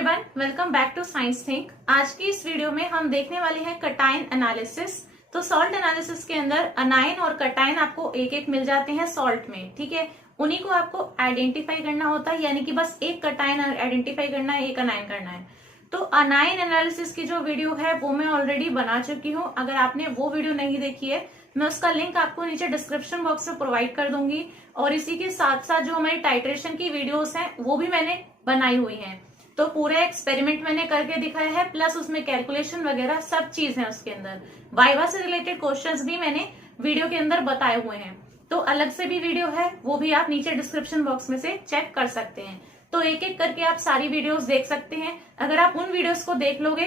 Everyone, welcome back to science think. आज की इस वीडियो में हम देखने वाले हैं कटायन एनालिसिस। तो सॉल्ट एनालिसिस के अंदर अनायन और कटायन आपको एक एक मिल जाते हैं सॉल्ट में, ठीक है। उन्हीं को आपको आइडेंटिफाई करना होता है, यानी कि बस एक कटायन आइडेंटिफाई करना है, एक अनायन करना है। तो अनायन एनालिसिस की जो वीडियो है वो मैं ऑलरेडी बना चुकी हूँ। अगर आपने वो वीडियो नहीं देखी है, मैं उसका लिंक आपको नीचे डिस्क्रिप्शन बॉक्स में प्रोवाइड कर दूंगी। और इसी के साथ साथ जो हमारी टाइट्रेशन की वीडियोस हैं वो भी मैंने बनाई हुई हैं। तो पूरा एक्सपेरिमेंट मैंने करके दिखाया है, प्लस उसमें कैलकुलेशन वगैरह सब चीज है उसके अंदर। वाइवा से रिलेटेड क्वेश्चंस भी मैंने वीडियो के अंदर बताए हुए हैं। तो अलग से भी वीडियो है, वो भी आप नीचे डिस्क्रिप्शन बॉक्स में से चेक कर सकते हैं। तो एक एक करके आप सारी वीडियोस देख सकते हैं। अगर आप उन वीडियोस को देख लोगे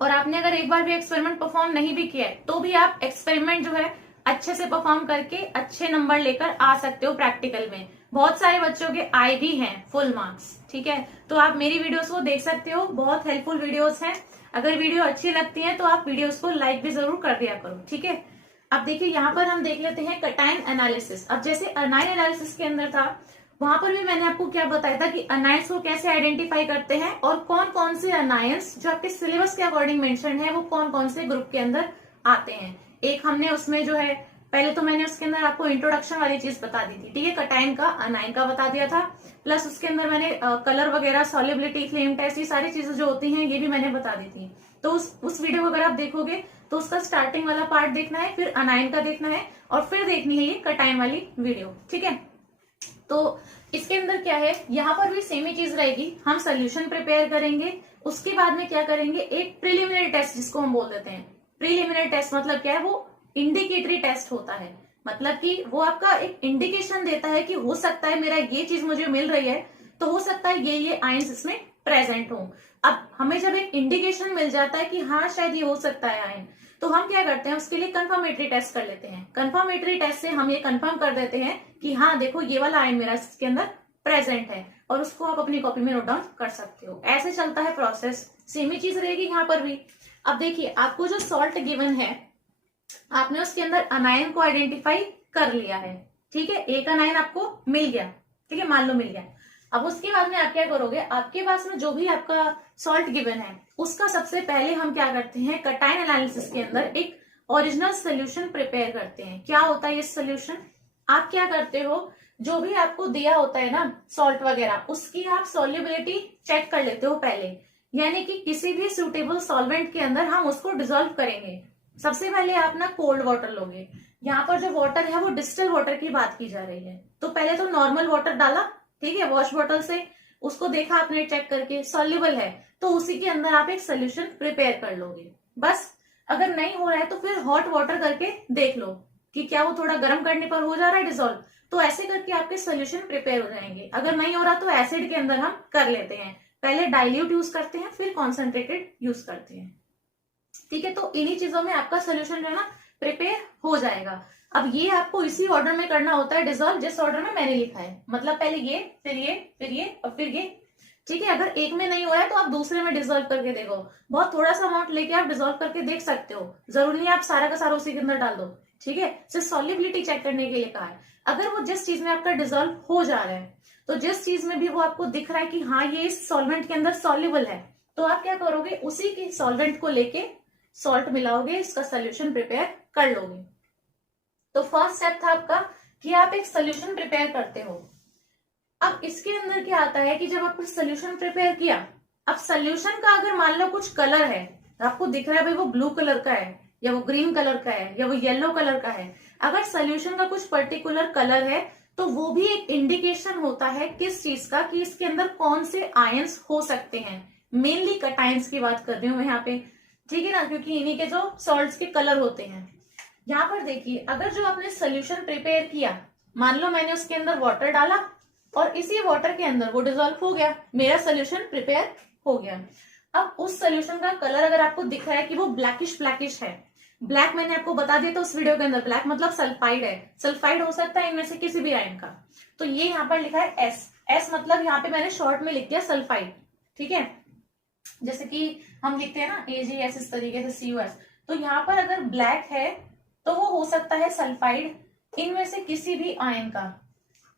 और आपने अगर एक बार भी एक्सपेरिमेंट परफॉर्म नहीं भी किया है, तो भी आप एक्सपेरिमेंट जो है अच्छे से परफॉर्म करके अच्छे नंबर लेकर आ सकते हो प्रैक्टिकल में। बहुत सारे बच्चों के आए भी हैं फुल मार्क्स, ठीक है। तो आप मेरी वीडियोस को देख सकते हो, बहुत हेल्पफुल वीडियोस हैं। अगर वीडियो अच्छी लगती है तो आप वीडियोस को लाइक भी जरूर कर दिया करो, ठीक है। अब देखिए यहाँ पर हम देख लेते हैं कटायन एनालिसिस। अब जैसे अनायन एनालिसिस के अंदर था, वहां पर भी मैंने आपको क्या बताया था कि अनायंस को कैसे आइडेंटिफाई करते हैं और कौन कौन से अनायंस जो आपके सिलेबस के अकॉर्डिंग मेंशन है वो कौन कौन से ग्रुप के अंदर आते हैं। एक हमने उसमें जो है, पहले तो मैंने उसके अंदर आपको इंट्रोडक्शन वाली चीज बता दी थी, ठीक है, कटायन का अनायन का बता दिया था। प्लस उसके अंदर मैंने कलर वगैरह, सॉल्युबिलिटी, फ्लेम टेस्ट, ये सारी चीजें जो होती हैं ये भी मैंने बता दी थी। तो उस वीडियो को अगर आप देखोगे तो उसका स्टार्टिंग वाला पार्ट देखना है, फिर अनायन का देखना है और फिर देखनी है ये कटायन वाली वीडियो, ठीक है। तो इसके अंदर क्या है, यहाँ पर भी सेम ही चीज रहेगी। हम सोल्यूशन प्रिपेयर करेंगे, उसके बाद में क्या करेंगे, एक प्रिलिमिनरी टेस्ट जिसको हम बोल देते हैं। प्रिलिमिनरी टेस्ट मतलब क्या है, वो इंडिकेटरी टेस्ट होता है। मतलब कि वो आपका एक इंडिकेशन देता है कि हो सकता है मेरा ये चीज मुझे मिल रही है, तो हो सकता है ये आयंस इसमें प्रेजेंट हो। अब हमें जब एक इंडिकेशन मिल जाता है कि हाँ शायद ये हो सकता है आयन, तो हम क्या करते हैं, उसके लिए कंफर्मेटरी टेस्ट कर लेते हैं। कंफर्मेटरी टेस्ट से हम ये कंफर्म कर देते हैं कि हाँ देखो ये वाला आयन मेरा इसके अंदर प्रेजेंट है, और उसको आप अपनी कॉपी में नोट डाउन कर सकते हो। ऐसे चलता है प्रोसेस, सेम ही चीज रहेगी यहाँ पर भी। अब देखिए, आपको जो सॉल्ट गिवन है, आपने उसके अंदर अनायन को आइडेंटिफाई कर लिया है, ठीक है। एक अनायन आपको मिल गया, ठीक है, मान लो मिल गया। अब उसके बाद में आप क्या करोगे, आपके पास में जो भी आपका सॉल्ट गिवन है उसका सबसे पहले हम क्या करते हैं, कटायन एनालिसिस के अंदर एक ओरिजिनल सोल्यूशन प्रिपेयर करते हैं। क्या होता है ये सोल्यूशन, आप क्या करते हो, जो भी आपको दिया होता है ना सॉल्ट वगैरह, उसकी आप सॉल्युबिलिटी चेक कर लेते हो पहले। यानी कि किसी भी सुटेबल सॉल्वेंट के अंदर हम उसको डिसॉल्व करेंगे। सबसे पहले आप ना कोल्ड वाटर लोगे। यहाँ पर जो वाटर है वो डिस्टिल वाटर की बात की जा रही है। तो पहले तो नॉर्मल वाटर डाला, ठीक है, वॉश बॉटल से, उसको देखा आपने चेक करके सॉल्युबल है, तो उसी के अंदर आप एक सोल्यूशन प्रिपेयर कर लोगे। बस अगर नहीं हो रहा है तो फिर हॉट वाटर करके देख लो कि क्या वो थोड़ा गर्म करने पर हो जा रहा है डिसॉल्व। तो ऐसे करके आपके सोल्यूशन प्रिपेयर हो जाएंगे। अगर नहीं हो रहा तो एसिड के अंदर हम कर लेते हैं, पहले डाइल्यूट यूज करते हैं, फिर कॉन्सेंट्रेटेड यूज करते हैं, ठीक है। तो इन्हीं चीजों में आपका सोल्यूशन जो है ना प्रिपेयर हो जाएगा। अब ये आपको इसी ऑर्डर में करना होता है डिसॉल्व, जिस ऑर्डर में मैंने लिखा है। मतलब पहले ये, फिर ये, फिर ये और फिर ये, ठीक है। अगर एक में नहीं हो रहा है तो आप दूसरे में डिसॉल्व करके देखो। बहुत थोड़ा सा अमाउंट लेके आप डिसॉल्व करके देख सकते हो, जरूरी नहीं आप सारा का सारा उसी के अंदर डाल दो, ठीक है। सिर्फ सॉल्युबिलिटी चेक करने के लिए कहा है। अगर वो जिस चीज में आपका डिसॉल्व हो जा रहा है, तो जिस चीज में भी वो आपको दिख रहा है कि हाँ ये इस सॉल्वेंट के अंदर सॉल्युबल है, तो आप क्या करोगे, उसी के सॉल्वेंट को लेके सॉल्ट मिलाओगे, इसका सोल्यूशन प्रिपेयर कर लोगे। तो फर्स्ट स्टेप था आपका कि आप एक सोल्यूशन प्रिपेयर करते हो। अब इसके अंदर क्या आता है कि जब आपने सोल्यूशन प्रिपेयर किया, अब सोल्यूशन का अगर मान लो कुछ कलर है, आपको दिख रहा है भाई वो ब्लू कलर का है, या वो ग्रीन कलर का है, या वो येलो कलर का है। अगर सोल्यूशन का कुछ पर्टिकुलर कलर है तो वो भी एक इंडिकेशन होता है किस चीज का, कि इसके अंदर कौन से आयंस हो सकते हैं। मेनली कटायंस की बात कर रही हूँ मैं यहाँ पे, ठीक है ना, क्योंकि इन्हीं के जो सॉल्ट्स के कलर होते हैं। यहाँ पर देखिए, अगर जो आपने सोल्यूशन प्रिपेयर किया, मान लो मैंने उसके अंदर वाटर डाला और इसी वाटर के अंदर वो डिसॉल्व हो गया, मेरा सोल्यूशन प्रिपेयर हो गया। अब उस सोल्यूशन का कलर अगर आपको दिख रहा है कि वो ब्लैकिश ब्लैकिश है, ब्लैक मैंने आपको बता दिया तो उस वीडियो के अंदर, ब्लैक मतलब सल्फाइड है। सल्फाइड हो सकता है इनमें से किसी भी आयन का। तो ये यहाँ पर लिखा है एस, एस मतलब यहाँ पे मैंने शॉर्ट में लिख दिया सल्फाइड, ठीक है। जैसे कि हम लिखते हैं ना AgS, इस तरीके से CuS। तो यहाँ पर अगर ब्लैक है तो वो हो सकता है सल्फाइड, इनमें से किसी भी आयन का।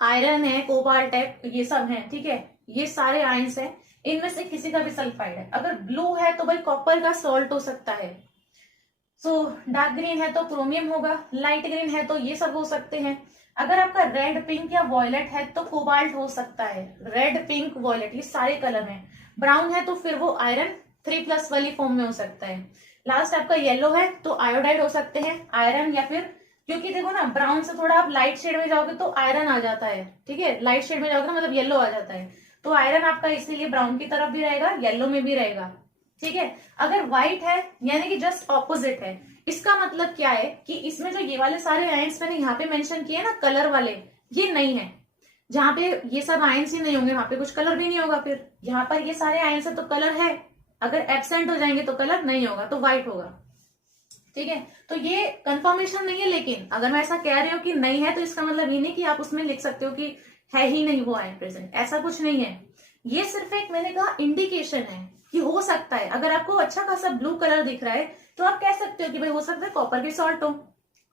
आयरन है, कोबाल्ट है, ये सब है, ठीक है, ये सारे आयन्स हैं। इनमें से किसी का भी सल्फाइड है। अगर ब्लू है तो भाई कॉपर का सॉल्ट हो सकता है। सो डार्क ग्रीन है तो क्रोमियम होगा, लाइट ग्रीन है तो ये सब हो सकते हैं। अगर आपका रेड, पिंक या वॉयलेट है तो कोबाल्ट हो सकता है। रेड, पिंक, वॉयलेट ये सारे कलर हैं। ब्राउन है तो फिर वो आयरन 3+ वाली फॉर्म में हो सकता है। लास्ट आपका येलो है तो आयोडाइड हो सकते हैं, आयरन या फिर, क्योंकि देखो ना ब्राउन से थोड़ा आप लाइट शेड में जाओगे तो आयरन आ जाता है, ठीक है, लाइट शेड में जाओगे ना मतलब येलो आ जाता है, तो आयरन आपका इसीलिए ब्राउन की तरफ भी रहेगा, येलो में भी रहेगा, ठीक है। अगर व्हाइट है यानी कि जस्ट ऑपोजिट है, इसका मतलब क्या है कि इसमें जो ये वाले सारे आयंस मैंने यहाँ पे मेंशन किए ना कलर वाले, ये नहीं है। जहां पे ये सब आयंस ही नहीं होंगे वहां पे कुछ कलर भी नहीं होगा। फिर यहाँ पर ये सारे आयंस है तो कलर है, अगर एब्सेंट हो जाएंगे तो कलर नहीं होगा, तो व्हाइट होगा, ठीक है। तो ये कंफर्मेशन नहीं है, लेकिन अगर मैं ऐसा कह रही हूँ कि नहीं है तो इसका मतलब ये नहीं कि आप उसमें लिख सकते हो कि है ही नहीं वो आयन प्रेजेंट, ऐसा कुछ नहीं है। ये सिर्फ एक मैंने कहा इंडिकेशन है कि हो सकता है। अगर आपको अच्छा खासा ब्लू कलर दिख रहा है तो आप कह सकते हो कि भाई हो सकता है कॉपर के सॉल्ट हो,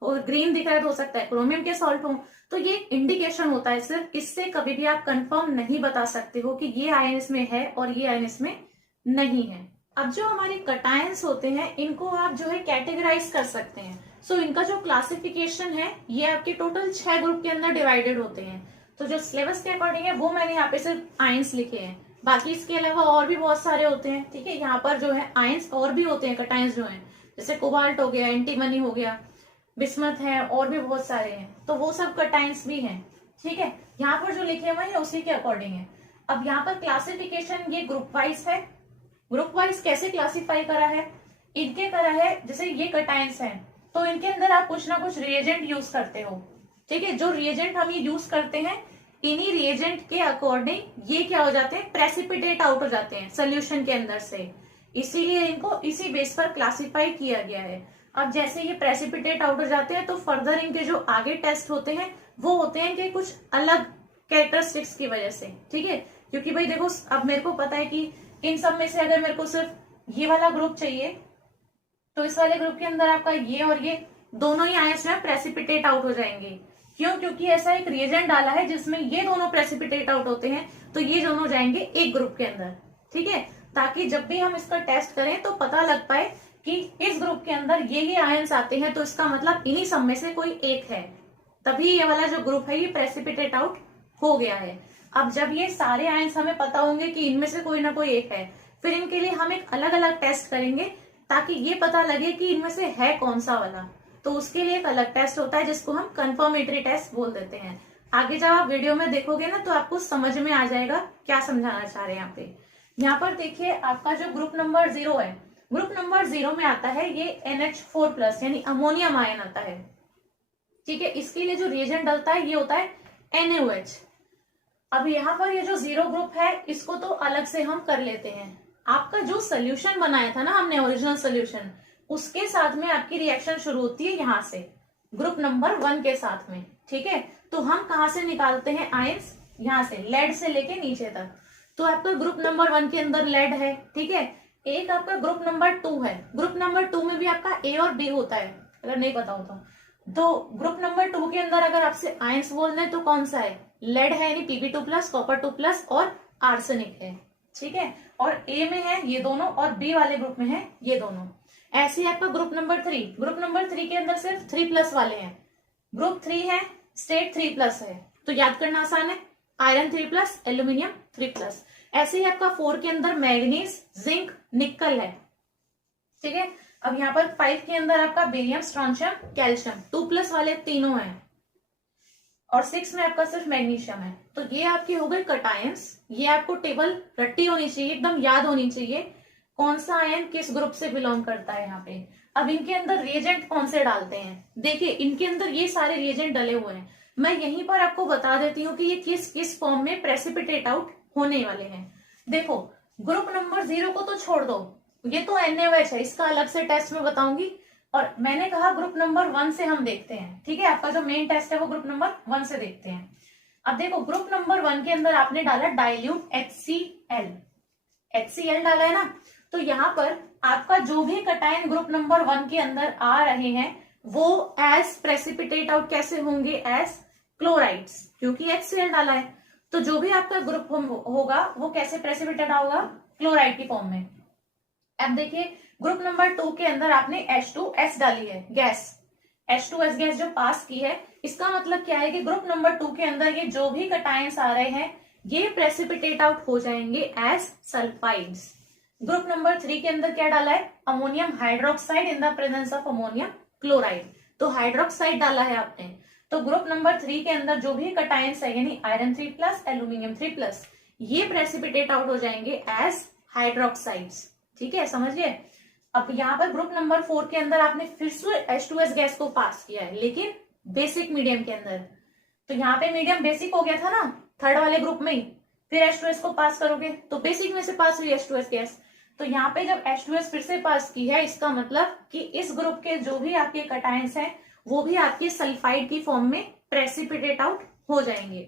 और ग्रीन दिख रहा है तो हो सकता है क्रोमियम के सॉल्ट हो। तो ये इंडिकेशन होता है सिर्फ, इससे कभी भी आप कंफर्म नहीं बता सकते हो कि ये आयन इसमें है और ये आयन इसमें नहीं है। अब जो हमारे कटायंस होते हैं इनको आप जो है कैटेगराइज कर सकते हैं। सो इनका जो क्लासिफिकेशन है ये आपके टोटल 6 ग्रुप के अंदर डिवाइडेड होते हैं। तो जो सिलेबस के अकॉर्डिंग है वो मैंने यहाँ पे सिर्फ आयंस लिखे हैं, बाकी इसके अलावा और भी बहुत सारे होते हैं, ठीक है। यहाँ पर जो है आयंस और भी होते हैं, कटायंस जो है, जैसे कोबाल्ट हो गया, एंटीमनी हो गया, बिस्मथ है, और भी बहुत सारे हैं, तो वो सब कटायंस भी हैं, ठीक है। यहाँ पर जो लिखे हुए हैं उसी के अकॉर्डिंग है। अब यहाँ पर क्लासिफिकेशन ये ग्रुप वाइज है। ग्रुप वाइज कैसे क्लासिफाई करा है, इनके करा है, जैसे ये कटायंस हैं तो इनके अंदर आप कुछ ना कुछ रिएजेंट यूज करते हो, ठीक है। जो रिएजेंट हम ये यूज करते हैं, इन्हीं रिएजेंट के अकॉर्डिंग ये क्या हो जाते हैं, प्रेसिपिटेट आउट हो जाते हैं सोल्यूशन के अंदर से, इसीलिए इनको इसी बेस पर क्लासिफाई किया गया है। अब जैसे ये प्रेसिपिटेट आउट हो जाते हैं तो फर्दर इनके जो आगे टेस्ट होते हैं वो होते हैं कि कुछ अलग कैरेक्टरिस्टिक्स की वजह से, ठीक है। क्योंकि भाई देखो अब मेरे को पता है कि इन सब में से अगर मेरे को सिर्फ ये वाला ग्रुप चाहिए तो इस वाले ग्रुप के अंदर आपका ये और ये दोनों ही आयंस में प्रेसिपिटेट आउट हो जाएंगे। क्यों? क्योंकि ऐसा एक रिएजेंट डाला है जिसमें ये दोनों प्रेसिपिटेट आउट होते हैं, तो ये दोनों जाएंगे एक ग्रुप के अंदर, ठीक है। ताकि जब भी हम इसका टेस्ट करें तो पता लग पाए कि इस ग्रुप के अंदर ये आयंस आते हैं, तो इसका मतलब इन्हीं सब में से कोई एक है, तभी ये वाला जो ग्रुप है ये प्रेसिपिटेट आउट हो गया है। अब जब ये सारे आयंस हमें पता होंगे कि इनमें से कोई ना कोई एक है, फिर इनके लिए हम एक अलग अलग टेस्ट करेंगे ताकि ये पता लगे कि इनमें से है कौन सा वाला। तो उसके लिए एक अलग टेस्ट होता है जिसको हम कंफर्मेटरी टेस्ट बोल देते हैं। आगे जब आप वीडियो में देखोगे ना तो आपको समझ में आ जाएगा क्या समझाना चाह रहे हैं यहाँ पे। यहाँ पर देखिए आपका जो ग्रुप नंबर 0 है, ग्रुप नंबर 0 में आता है ये NH4+ यानी अमोनियम आयन आता है, ठीक है। इसके लिए जो रिएजेंट डलता है ये होता है NaOH। अब यहाँ पर ये जो 0 ग्रुप है इसको तो अलग से हम कर लेते हैं। आपका जो सोल्यूशन बनाया था ना हमने, ओरिजिनल सोल्यूशन, उसके साथ में आपकी रिएक्शन शुरू होती है यहाँ से ग्रुप नंबर 1 के साथ में, ठीक है। तो हम कहाँ से निकालते हैं आयंस, यहाँ से, लेड से लेके नीचे तक। तो आपका ग्रुप नंबर 1 के अंदर लेड है, ठीक है। एक आपका ग्रुप नंबर 2 है, ग्रुप नंबर 2 में भी आपका A और B होता है, अगर नहीं पता हो तो ग्रुप नंबर 2 के अंदर अगर आपसे आयंस बोलना है तो कौन सा है, लेड है यानी Pb2+, कॉपर 2+ और आर्सेनिक है, ठीक है। और A में है ये दोनों और B वाले ग्रुप में है ये दोनों। ऐसे ही आपका ग्रुप नंबर 3, ग्रुप नंबर 3 के अंदर सिर्फ 3+ वाले हैं, ग्रुप 3 है, स्टेट 3+ है, तो याद करना आसान है, आयरन 3+, एल्यूमिनियम 3+। ऐसे ही आपका 4 के अंदर मैग्नीज, जिंक, निकल है, ठीक है। अब यहाँ पर 5 के अंदर आपका बेरियम, स्ट्रोंशियम, कैल्शियम 2+ वाले तीनों हैं, और 6 में आपका सिर्फ मैग्नीशियम है। तो ये आपके हो गए कटायंस। ये आपको टेबल रट्टी होनी चाहिए, एकदम याद होनी चाहिए कौन सा आयन किस ग्रुप से बिलोंग करता है यहाँ पे। अब इनके अंदर रिएजेंट कौन से डालते हैं, देखिए इनके अंदर ये सारे रिएजेंट डले हुए हैं। मैं यहीं पर आपको बता देती हूँ कि ये किस किस फॉर्म में प्रेसिपिटेट आउट होने वाले हैं। देखो ग्रुप नंबर 0 को तो छोड़ दो, ये तो NaOH है, इसका अलग से टेस्ट में बताऊंगी। और मैंने कहा ग्रुप नंबर 1 से हम देखते हैं, ठीक है। आपका जो मेन टेस्ट है वो ग्रुप नंबर 1 से देखते हैं। अब देखो ग्रुप नंबर 1 के अंदर आपने डाला डाइल्यूट HCl डाला है ना, तो यहाँ पर आपका जो भी कटायन ग्रुप नंबर 1 के अंदर आ रहे हैं वो एज प्रेसिपिटेट आउट कैसे होंगे, एज क्लोराइड्स, क्योंकि HCl डाला है। तो जो भी आपका ग्रुप होगा वो कैसे प्रेसिपिटेट होगा, क्लोराइड की फॉर्म में। अब देखिए ग्रुप नंबर 2 के अंदर आपने H2S डाली है, गैस H2S गैस जो पास की है, इसका मतलब क्या है कि ग्रुप नंबर 2 के अंदर ये जो भी कटायंस आ रहे हैं ये प्रेसिपिटेट आउट हो जाएंगे एज सल्फाइड्स। ग्रुप नंबर 3 के अंदर क्या डाला है, ammonium hydroxide in the presence of ammonium chloride, तो हाइड्रोक्साइड डाला है आपने। तो ग्रुप नंबर 3 के अंदर जो भी कटायंस है यानी आयरन 3+, एल्यूमिनियम 3+, ये प्रेसिपिटेट आउट हो जाएंगे एज हाइड्रोक्साइड्स। ठीक है, समझिए। अब यहाँ पर ग्रुप नंबर 4 के अंदर आपने फिर से H2S गैस को पास किया है, लेकिन बेसिक मीडियम के अंदर। तो यहाँ पे मीडियम बेसिक हो गया था ना थर्ड वाले ग्रुप में ही, फिर H2S को पास करोगे तो बेसिक में से पास हुई H2S गैस। तो यहाँ पे जब H2S फिर से पास की है, इसका मतलब कि इस ग्रुप के जो भी आपके कटायंस हैं वो भी आपके सल्फाइड की फॉर्म में प्रेसिपिटेट आउट हो जाएंगे।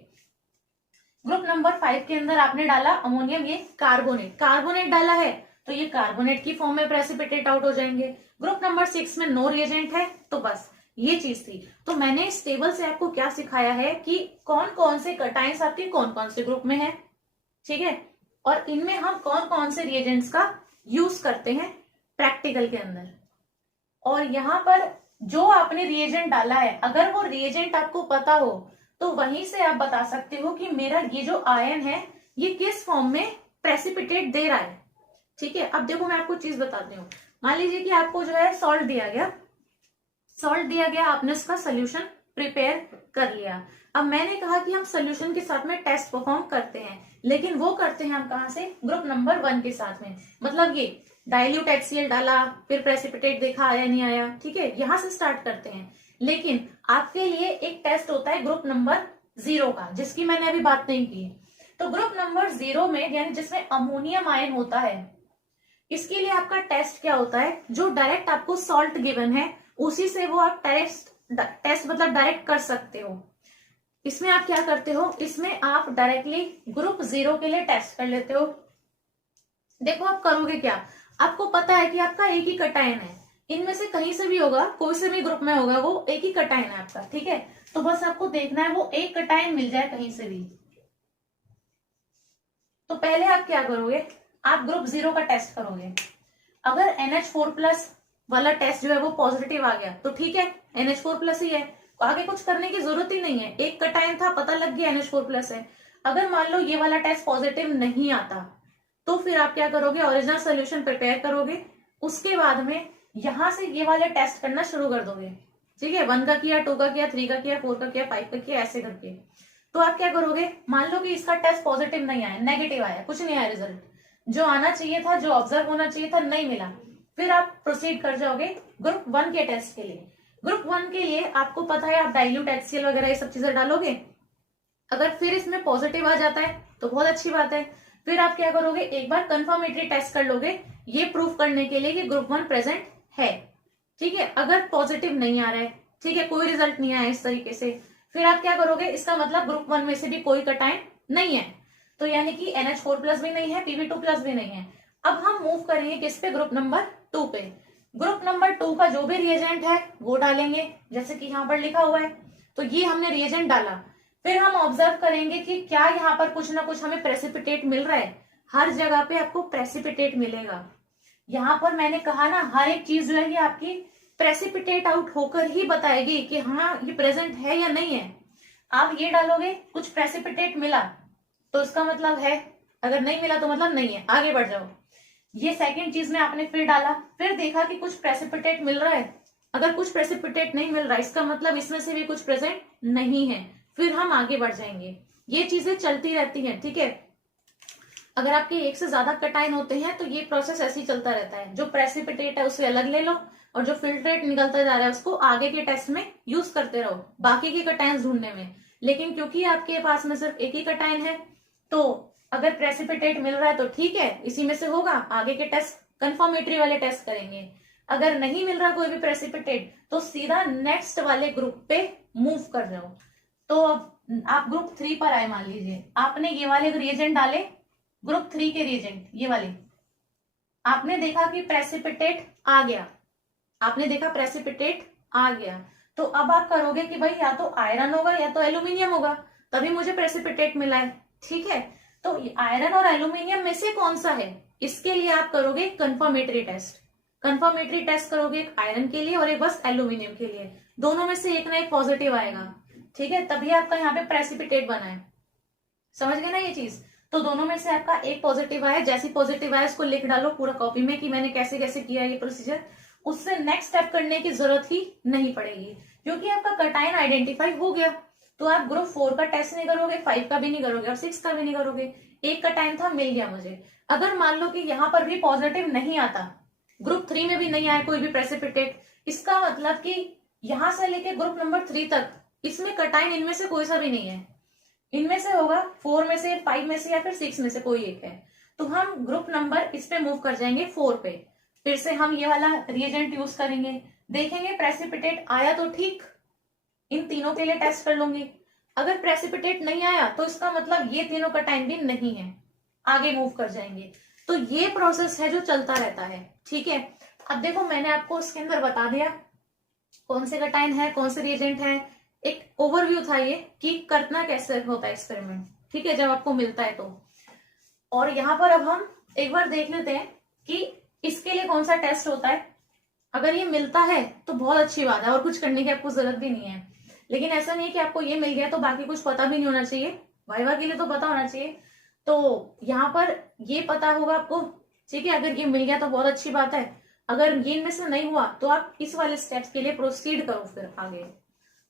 ग्रुप नंबर 5 के अंदर आपने डाला अमोनियम, ये कार्बोनेट डाला है, तो ये कार्बोनेट की फॉर्म में प्रेसिपिटेट आउट हो जाएंगे। ग्रुप नंबर 6 में नो रिएजेंट है, तो बस ये चीज थी। तो मैंने इस टेबल से आपको क्या सिखाया है कि कौन कौन से कटायंस आपके कौन कौन से ग्रुप में है, ठीक है, और इनमें हम कौन कौन से रिएजेंट्स का यूज करते हैं प्रैक्टिकल के अंदर। और यहाँ पर जो आपने रिएजेंट डाला है, अगर वो रिएजेंट आपको पता हो तो वहीं से आप बता सकते हो कि मेरा ये जो आयन है ये किस फॉर्म में प्रेसिपिटेट दे रहा है। ठीक है, अब देखो मैं आपको चीज बताती हूँ। मान लीजिए कि आपको जो है सॉल्ट दिया गया, आपने उसका सोल्यूशन प्रिपेयर कर लिया। अब मैंने कहा कि हम सोल्यूशन के साथ में टेस्ट परफॉर्म करते हैं, लेकिन वो करते हैं हम कहाँ से, ग्रुप नंबर 1 के साथ में। मतलब ये डाइल्यूट HCl डाला, फिर प्रेसिपिटेट देखा आया नहीं आया, ठीक है, यहां से स्टार्ट करते हैं। लेकिन आपके लिए एक टेस्ट होता है ग्रुप नंबर 0 का, जिसकी मैंने अभी बात नहीं की। तो ग्रुप नंबर 0 में यानी जिसमें अमोनियम आयन होता है, इसके लिए आपका टेस्ट क्या होता है, जो डायरेक्ट आपको सॉल्ट गिवन है उसी से वो आप टेस्ट मतलब डायरेक्ट कर सकते हो। इसमें आप क्या करते हो, इसमें आप डायरेक्टली ग्रुप 0 के लिए टेस्ट कर लेते हो। देखो आप करोगे क्या, आपको पता है कि आपका एक ही कटायन है, इनमें से कहीं से भी होगा, कोई से भी ग्रुप में होगा, वो एक ही कटायन है आपका, ठीक है। तो बस आपको देखना है वो एक कटायन मिल जाए कहीं से भी। तो पहले आप क्या करोगे, आप ग्रुप 0 का टेस्ट करोगे। अगर NH4+ वाला टेस्ट जो है वो पॉजिटिव आ गया तो ठीक है, NH4+ ही है, आगे कुछ करने की जरूरत ही नहीं है, एक कटायन था पता लग गया NH4+ है। अगर मान लो ये वाला टेस्ट पॉजिटिव नहीं आता तो फिर आप क्या करोगे, ओरिजिनल सोल्यूशन प्रिपेयर करोगे, उसके बाद में यहां से ये वाले टेस्ट करना शुरू कर दोगे। ठीक है, 1 का किया, 2 का किया, 3 का किया, 4 का किया, 5 का किया, ऐसे करके। तो आप क्या करोगे, मान लो कि इसका टेस्ट पॉजिटिव नहीं आया, नेगेटिव आया, कुछ नहीं आया, रिजल्ट जो आना चाहिए था, जो ऑब्जर्व होना चाहिए था, नहीं मिला, फिर आप प्रोसीड कर जाओगे ग्रुप 1 के टेस्ट के लिए। ग्रुप 1 के लिए आपको पता है आप डाइल्यूट HCl वगैरह ये सब चीजें डालोगे। अगर फिर इसमें पॉजिटिव आ जाता है तो बहुत अच्छी बात है, फिर आप क्या करोगे, एक बार कंफर्मेटरी टेस्ट कर लोगे, ये प्रूफ करने के लिए कि ग्रुप 1 प्रेजेंट है। ठीक है, अगर पॉजिटिव नहीं आ रहा है, ठीक है, कोई रिजल्ट नहीं आया इस तरीके से, फिर आप क्या करोगे, इसका मतलब ग्रुप 1 में से भी कोई कटायन नहीं है, तो यानी कि NH4+ भी नहीं है, Pb2+ भी नहीं है। अब हम मूव करेंगे किस पे, ग्रुप नंबर 2 पे। ग्रुप नंबर 2 का जो भी रिएजेंट है वो डालेंगे, जैसे कि यहाँ पर लिखा हुआ है, तो ये हमने रिएजेंट डाला। फिर हम ऑब्जर्व करेंगे कि क्या यहाँ पर कुछ ना कुछ हमें प्रेसिपिटेट मिल रहा है, हर जगह पे आपको प्रेसिपिटेट मिलेगा। यहाँ पर मैंने कहा ना, हर एक चीज जो है ये आपकी प्रेसिपिटेट आउट होकर ही बताएगी कि हाँ ये प्रेजेंट है या नहीं है। आप ये डालोगे कुछ प्रेसिपिटेट मिला तो इसका मतलब है, अगर नहीं मिला तो मतलब नहीं है, आगे बढ़ जाओ। ये सेकंड चीज में आपने फिर डाला, फिर देखा कि कुछ प्रेसिपिटेट मिल रहा है, अगर कुछ प्रेसिपिटेट नहीं मिल रहा इसका मतलब इसमें से भी कुछ प्रेजेंट नहीं है, फिर हम आगे बढ़ जाएंगे। ये चीजें चलती रहती हैं, ठीक है। अगर आपके एक से ज्यादा कटायन होते हैं तो ये प्रोसेस ऐसे ही चलता रहता है, जो प्रेसिपिटेट है उसे अलग ले लो और जो फिल्ट्रेट निकलता जा रहा है उसको आगे के टेस्ट में यूज करते रहो बाकी के कटायन ढूंढने में। लेकिन क्योंकि आपके पास में सिर्फ एक ही कटायन है, तो अगर प्रेसिपिटेट मिल रहा है तो ठीक है, इसी में से होगा, आगे के टेस्ट कंफर्मेटरी वाले टेस्ट करेंगे। अगर नहीं मिल रहा कोई भी प्रेसिपिटेट तो सीधा नेक्स्ट वाले ग्रुप पे मूव कर जाओ। तो आप ग्रुप 3 पर आए, मान लीजिए आपने ये वाले रिएजेंट डाले, ग्रुप 3 के रिएजेंट ये वाले, आपने देखा कि प्रेसिपिटेट आ गया, आपने देखा प्रेसिपिटेट आ गया, तो अब आप करोगे कि भाई या तो आयरन होगा या तो एल्यूमिनियम होगा, तभी मुझे प्रेसिपिटेट मिला है। ठीक है। तो आयरन और एल्यूमिनियम में से कौन सा है, इसके लिए आप करोगे कंफर्मेटरी टेस्ट। कंफर्मेटरी टेस्ट करोगे एक आयरन के लिए और एक बस एल्यूमिनियम के लिए, दोनों में से एक ना एक पॉजिटिव आएगा, ठीक है, तभी आपका यहाँ पे प्रेसिपिटेट बना है। समझ गए ना ये चीज। तो दोनों में से आपका एक पॉजिटिव आया, जैसी पॉजिटिव आया उसको लिख डालो पूरा कॉपी में कि मैंने कैसे कैसे किया ये प्रोसीजर। उससे नेक्स्ट स्टेप करने की जरूरत ही नहीं पड़ेगी, क्योंकि आपका कटायन आइडेंटिफाई हो गया। तो आप ग्रुप 4 का टेस्ट नहीं करोगे, 5 का भी नहीं करोगे और 6 का भी नहीं करोगे। एक कटायन था, मिल गया मुझे। अगर मान लो कि यहाँ पर भी पॉजिटिव नहीं आता, ग्रुप 3 में भी नहीं आया कोई भी प्रेसिपिटेट, इसका मतलब कि यहां से लेके ग्रुप नंबर 3 तक इसमें कटायन इनमें से कोई सा भी नहीं है। इनमें से होगा 4 में से, 5 में से या फिर 6 में से कोई एक है। तो हम ग्रुप नंबर इस पे मूव कर जाएंगे 4 पे। फिर से हम ये वाला रिएजेंट यूज करेंगे, देखेंगे प्रेसिपिटेट आया तो ठीक, इन तीनों के लिए टेस्ट कर लूंगी। अगर प्रेसिपिटेट नहीं आया तो इसका मतलब ये तीनों कटायन भी नहीं है, आगे मूव कर जाएंगे। तो ये प्रोसेस है जो चलता रहता है, ठीक है। अब देखो मैंने आपको उसके अंदर बता दिया कौन से कटायन है, कौन से रिएजेंट है, एक ओवरव्यू था ये कि करना कैसे होता है एक्सपेरिमेंट, ठीक है, जब आपको मिलता है तो। और यहाँ पर अब हम एक बार देख लेते हैं कि इसके लिए कौन सा टेस्ट होता है। अगर ये मिलता है तो बहुत अच्छी बात है और कुछ करने की आपको जरूरत भी नहीं है, लेकिन ऐसा नहीं है कि आपको ये मिल गया तो बाकी कुछ पता भी नहीं होना चाहिए, वाइवा के लिए तो पता होना चाहिए। तो यहाँ पर ये पता होगा आपको, ठीक है। अगर ये मिल गया तो बहुत अच्छी बात है, अगर ये इनमें से नहीं हुआ तो आप इस वाले स्टेप्स के लिए प्रोसीड करो फिर आगे,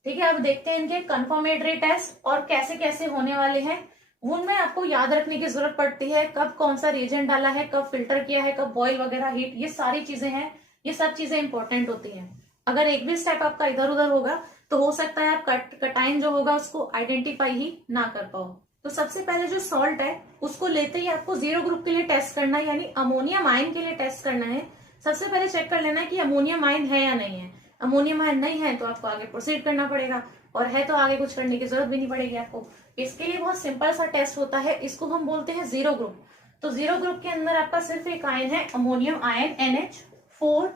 ठीक है। अब देखते हैं इनके कंफर्मेटरी टेस्ट और कैसे कैसे होने वाले हैं। उनमें आपको याद रखने की जरूरत पड़ती है कब कौन सा रिएजेंट डाला है, कब फिल्टर किया है, कब बॉयल वगैरह हीट, ये सारी चीजें हैं, ये सब चीजें इंपॉर्टेंट होती हैं। अगर एक भी स्टेप आपका इधर उधर होगा तो हो सकता है आप कटायन जो होगा उसको आइडेंटिफाई ही ना कर पाओ। तो सबसे पहले जो सॉल्ट है उसको लेते ही आपको 0 ग्रुप के लिए टेस्ट करना है, यानी अमोनियम आयन के लिए टेस्ट करना है। सबसे पहले चेक कर लेना है कि अमोनियम आयन है या नहीं है। अमोनियम आयन नहीं है तो आपको आगे प्रोसीड करना पड़ेगा, और है तो आगे कुछ करने की जरूरत भी नहीं पड़ेगी आपको। इसके लिए बहुत सिंपल सा टेस्ट होता है, इसको हम बोलते हैं 0 ग्रुप। तो 0 ग्रुप के अंदर आपका सिर्फ एक आयन है ammonium ion NH4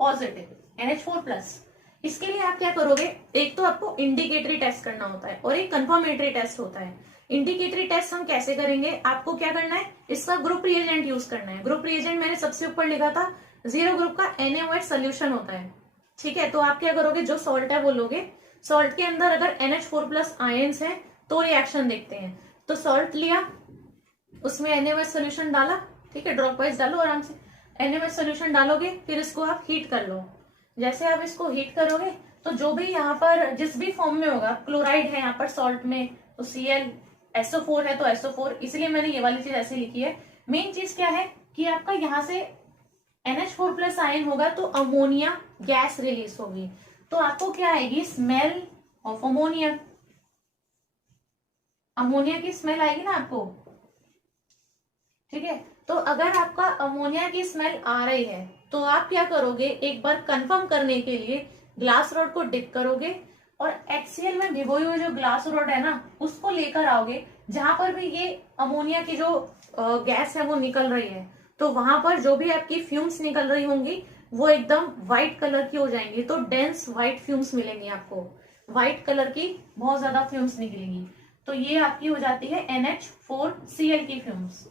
positive, NH4 plus. इसके लिए आप क्या करोगे, एक तो आपको इंडिकेटरी टेस्ट करना होता है और एक कंफर्मेटरी टेस्ट होता है। इंडिकेटरी टेस्ट हम कैसे करेंगे, आपको क्या करना है, इसका ग्रुप रिएजेंट यूज करना है। ग्रुप रिएजेंट मैंने सबसे ऊपर लिखा था, 0 ग्रुप का NaOH सोल्यूशन होता है, ठीक है। तो आप क्या करोगे, जो सॉल्ट है वो लोगे। सॉल्ट के अंदर अगर NH4 प्लस आयन्स है तो रिएक्शन देखते हैं। तो सॉल्ट लिया, उसमें NaOH सोल्यूशन डाला, ठीक है, ड्रॉप वाइज डालो आराम से। NaOH सोल्यूशन डालोगे, फिर इसको आप हीट कर लो। जैसे आप इसको हीट करोगे तो जो भी यहाँ पर जिस भी फॉर्म में होगा, क्लोराइड है यहाँ पर सॉल्ट में तो Cl, SO4 है तो SO4, इसलिए मैंने ये वाली चीज ऐसे लिखी है। मेन चीज क्या है कि आपका यहाँ से NH4 प्लस आयन होगा तो अमोनिया गैस रिलीज होगी, तो आपको क्या आएगी, स्मेल ऑफ अमोनिया। अमोनिया की स्मेल आएगी ना आपको, ठीक है। तो अगर आपका अमोनिया की स्मेल आ रही है तो आप क्या करोगे, एक बार कंफर्म करने के लिए ग्लास रॉड को डिप करोगे और HCl में भिगोई हुई जो ग्लास रॉड है ना उसको लेकर आओगे, जहां पर भी ये अमोनिया की जो गैस है वो निकल रही है, तो वहां पर जो भी आपकी फ्यूम्स निकल रही होंगी वो एकदम व्हाइट कलर की हो जाएंगी। तो डेंस व्हाइट फ्यूम्स मिलेंगी आपको, व्हाइट कलर की बहुत ज्यादा फ्यूम्स निकलेंगी। तो ये आपकी हो जाती है NH4Cl की फ्यूम्स।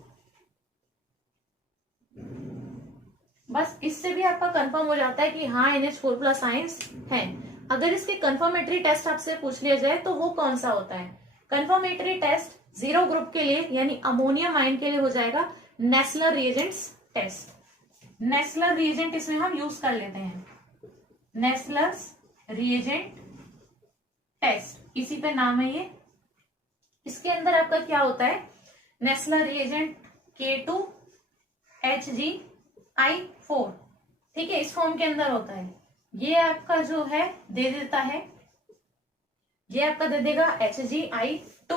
बस इससे भी आपका कंफर्म हो जाता है कि हाँ NH4 प्लस आयंस है। अगर इसके कंफर्मेटरी टेस्ट आपसे पूछ लिया जाए तो वो कौन सा होता है, कंफर्मेटरी टेस्ट 0 ग्रुप के लिए यानी अमोनियम आयन के लिए हो जाएगा Nessler reagents test. Nessler reagent इसमें हम यूज कर लेते हैं, नेस्लर्स रिएजेंट टेस्ट, इसी पे नाम है ये। इसके अंदर आपका क्या होता है, नेस्लर रिएजेंट K2HgI4, ठीक है, इस फॉर्म के अंदर होता है। ये आपका जो है दे देता है, ये आपका दे देगा HgI2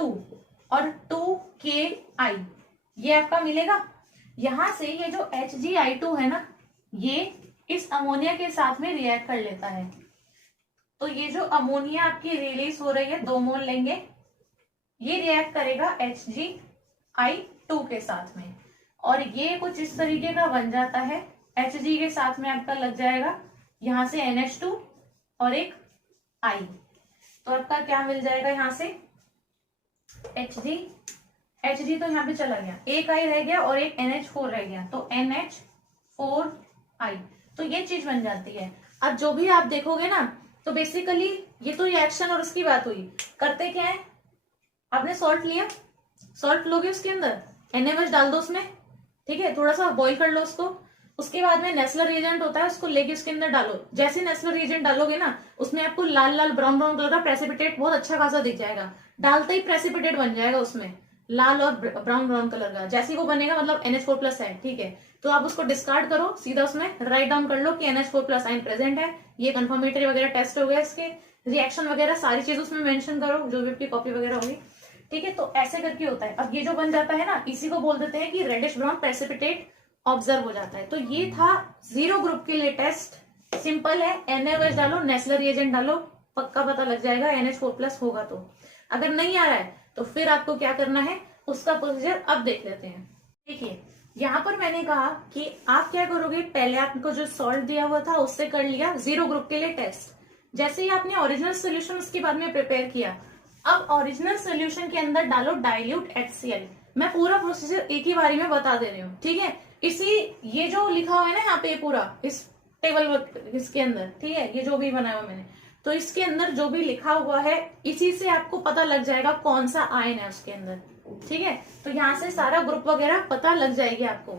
और 2Ki, ये आपका मिलेगा। यहां से ये जो HgI2 है ना, ये इस अमोनिया के साथ में रिएक्ट कर लेता है। तो ये जो अमोनिया आपकी रिलीज हो रही है 2 मोल लेंगे, ये रिएक्ट करेगा HgI2 के साथ में, और ये कुछ इस तरीके का बन जाता है। Hg के साथ में आपका लग जाएगा यहां से NH2 और एक I, तो आपका क्या मिल जाएगा, यहां से Hg Hg तो यहाँ पे चला गया, एक I रह गया और एक NH4 रह गया, तो NH4I, तो ये चीज बन जाती है। अब जो भी आप देखोगे ना, तो बेसिकली ये तो रिएक्शन और उसकी बात हुई। करते क्या है, आपने सॉल्ट लिया, सॉल्ट लोगे उसके अंदर, NaOH डाल दो उसमें, ठीक है, थोड़ा सा बॉईल कर लो उसको। उसके बाद में नेस्लर रिएजेंट होता है, उसको लेके उसके अंदर डालो। जैसे नेस्लर रिएजेंट डालोगे ना, उसमें आपको लाल लाल ब्राउन ब्राउन कलर का प्रेसिपिटेट बहुत अच्छा खासा दिख जाएगा। डालते ही प्रेसिपिटेट बन जाएगा उसमें, लाल और ब्राउन ब्राउन कलर का। जैसे ही वो बनेगा मतलब NH4+ है, ठीक है, तो आप उसको डिस्कार्ड करो, सीधा उसमें राइट डाउन कर लो कि NH4+ आयन प्रेजेंट है। ये कंफर्मेटरी वगैरह टेस्ट हो गया, इसके रिएक्शन वगैरह सारी चीज उसमें मेंशन करो, जो भी आपकी कॉपी वगैरह होगी, ठीक है। तो ऐसे करके होता है। अब ये जो बन जाता है ना, इसी को बोल देते हैं कि रेडिश ब्राउन प्रेसिपिटेट ऑब्जर्व हो जाता है। तो ये था 0 ग्रुप के लिए टेस्ट, सिंपल है। NaOH डालो, नेस्लर रिएजेंट डालो, पक्का पता लग जाएगा NH4+ होगा। तो अगर नहीं आ रहा है तो फिर आपको क्या करना है, उसका प्रोसीजर अब देख लेते हैं। देखिए यहाँ पर मैंने कहा कि आप क्या करोगे, पहले आपको जो सॉल्ट दिया हुआ था उससे कर लिया 0 ग्रुप के लिए टेस्ट। जैसे ही आपने ओरिजिनल सोल्यूशन उसके बाद में प्रिपेयर किया, अब ओरिजिनल सोल्यूशन के अंदर डालो डाइल्यूट HCl। मैं पूरा प्रोसीजर एक ही बारी में बता दे रही हूँ, ठीक है। इसी ये जो लिखा हुआ है ना यहाँ पे पूरा इस टेबल इसके अंदर, ठीक है, ये जो भी बनाया हुआ मैंने, तो इसके अंदर जो भी लिखा हुआ है इसी से आपको पता लग जाएगा कौन सा आयन है उसके अंदर, ठीक है। तो यहाँ से सारा ग्रुप वगैरह पता लग जाएगी आपको।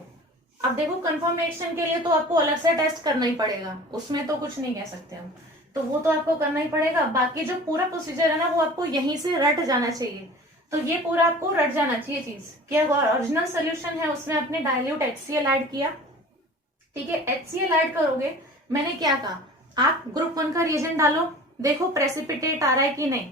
अब देखो कंफर्मेशन के लिए तो आपको अलग से टेस्ट करना ही पड़ेगा, उसमें तो कुछ नहीं कह सकते हम, तो वो तो आपको करना ही पड़ेगा। बाकी जो पूरा प्रोसीजर है ना, वो आपको यहीं से रट जाना चाहिए। तो ये पूरा आपको रट जाना चाहिए चीज, क्या ओरिजिनल सोल्यूशन है उसमें आपने डाइल्यूट HCl ऐड किया, ठीक है। HCl ऐड करोगे, मैंने क्या कहा, आप ग्रुप 1 का रिएजेंट डालो, देखो प्रेसिपिटेट आ रहा है कि नहीं।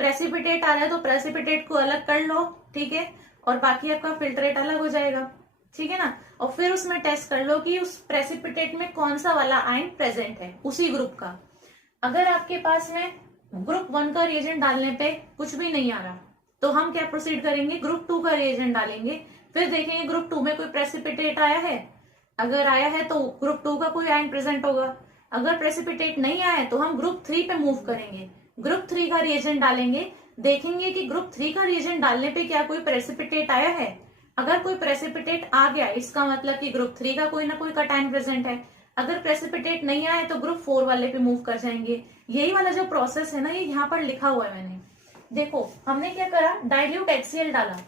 प्रेसिपिटेट आ रहा है तो प्रेसिपिटेट को अलग कर लो, ठीक है, और बाकी आपका फिल्ट्रेट अलग हो जाएगा, ठीक है ना। और फिर उसमें टेस्ट कर लो कि उस प्रेसिपिटेट में कौन सा वाला आयन प्रेजेंट है उसी ग्रुप का। अगर आपके पास में ग्रुप 1 का रिएजेंट डालने पे कुछ भी नहीं आ रहा, तो हम क्या प्रोसीड करेंगे, ग्रुप 2 का रिएजेंट डालेंगे, फिर देखेंगे ग्रुप 2 में कोई प्रेसिपिटेट आया है। अगर आया है तो ग्रुप 2 का कोई आयन प्रेजेंट होगा। अगर प्रेसिपिटेट नहीं आया है तो हम ग्रुप 3 पे मूव करेंगे, ग्रुप 3 का रिएजेंट डालेंगे, देखेंगे कि ग्रुप 3 का रिएजेंट डालने पे क्या कोई प्रेसिपिटेट आया है। अगर कोई प्रेसिपिटेट आ गया, इसका मतलब कि ग्रुप 3 का कोई ना कोई कटायन प्रेजेंट है। अगर प्रेसिपिटेट नहीं आए तो ग्रुप 4 वाले पे मूव कर जाएंगे। यही वाला जो प्रोसेस है ना, ये यहाँ पर लिखा हुआ है मैंने। देखो हमने क्या करा, डाइल्यूट HCl डाला।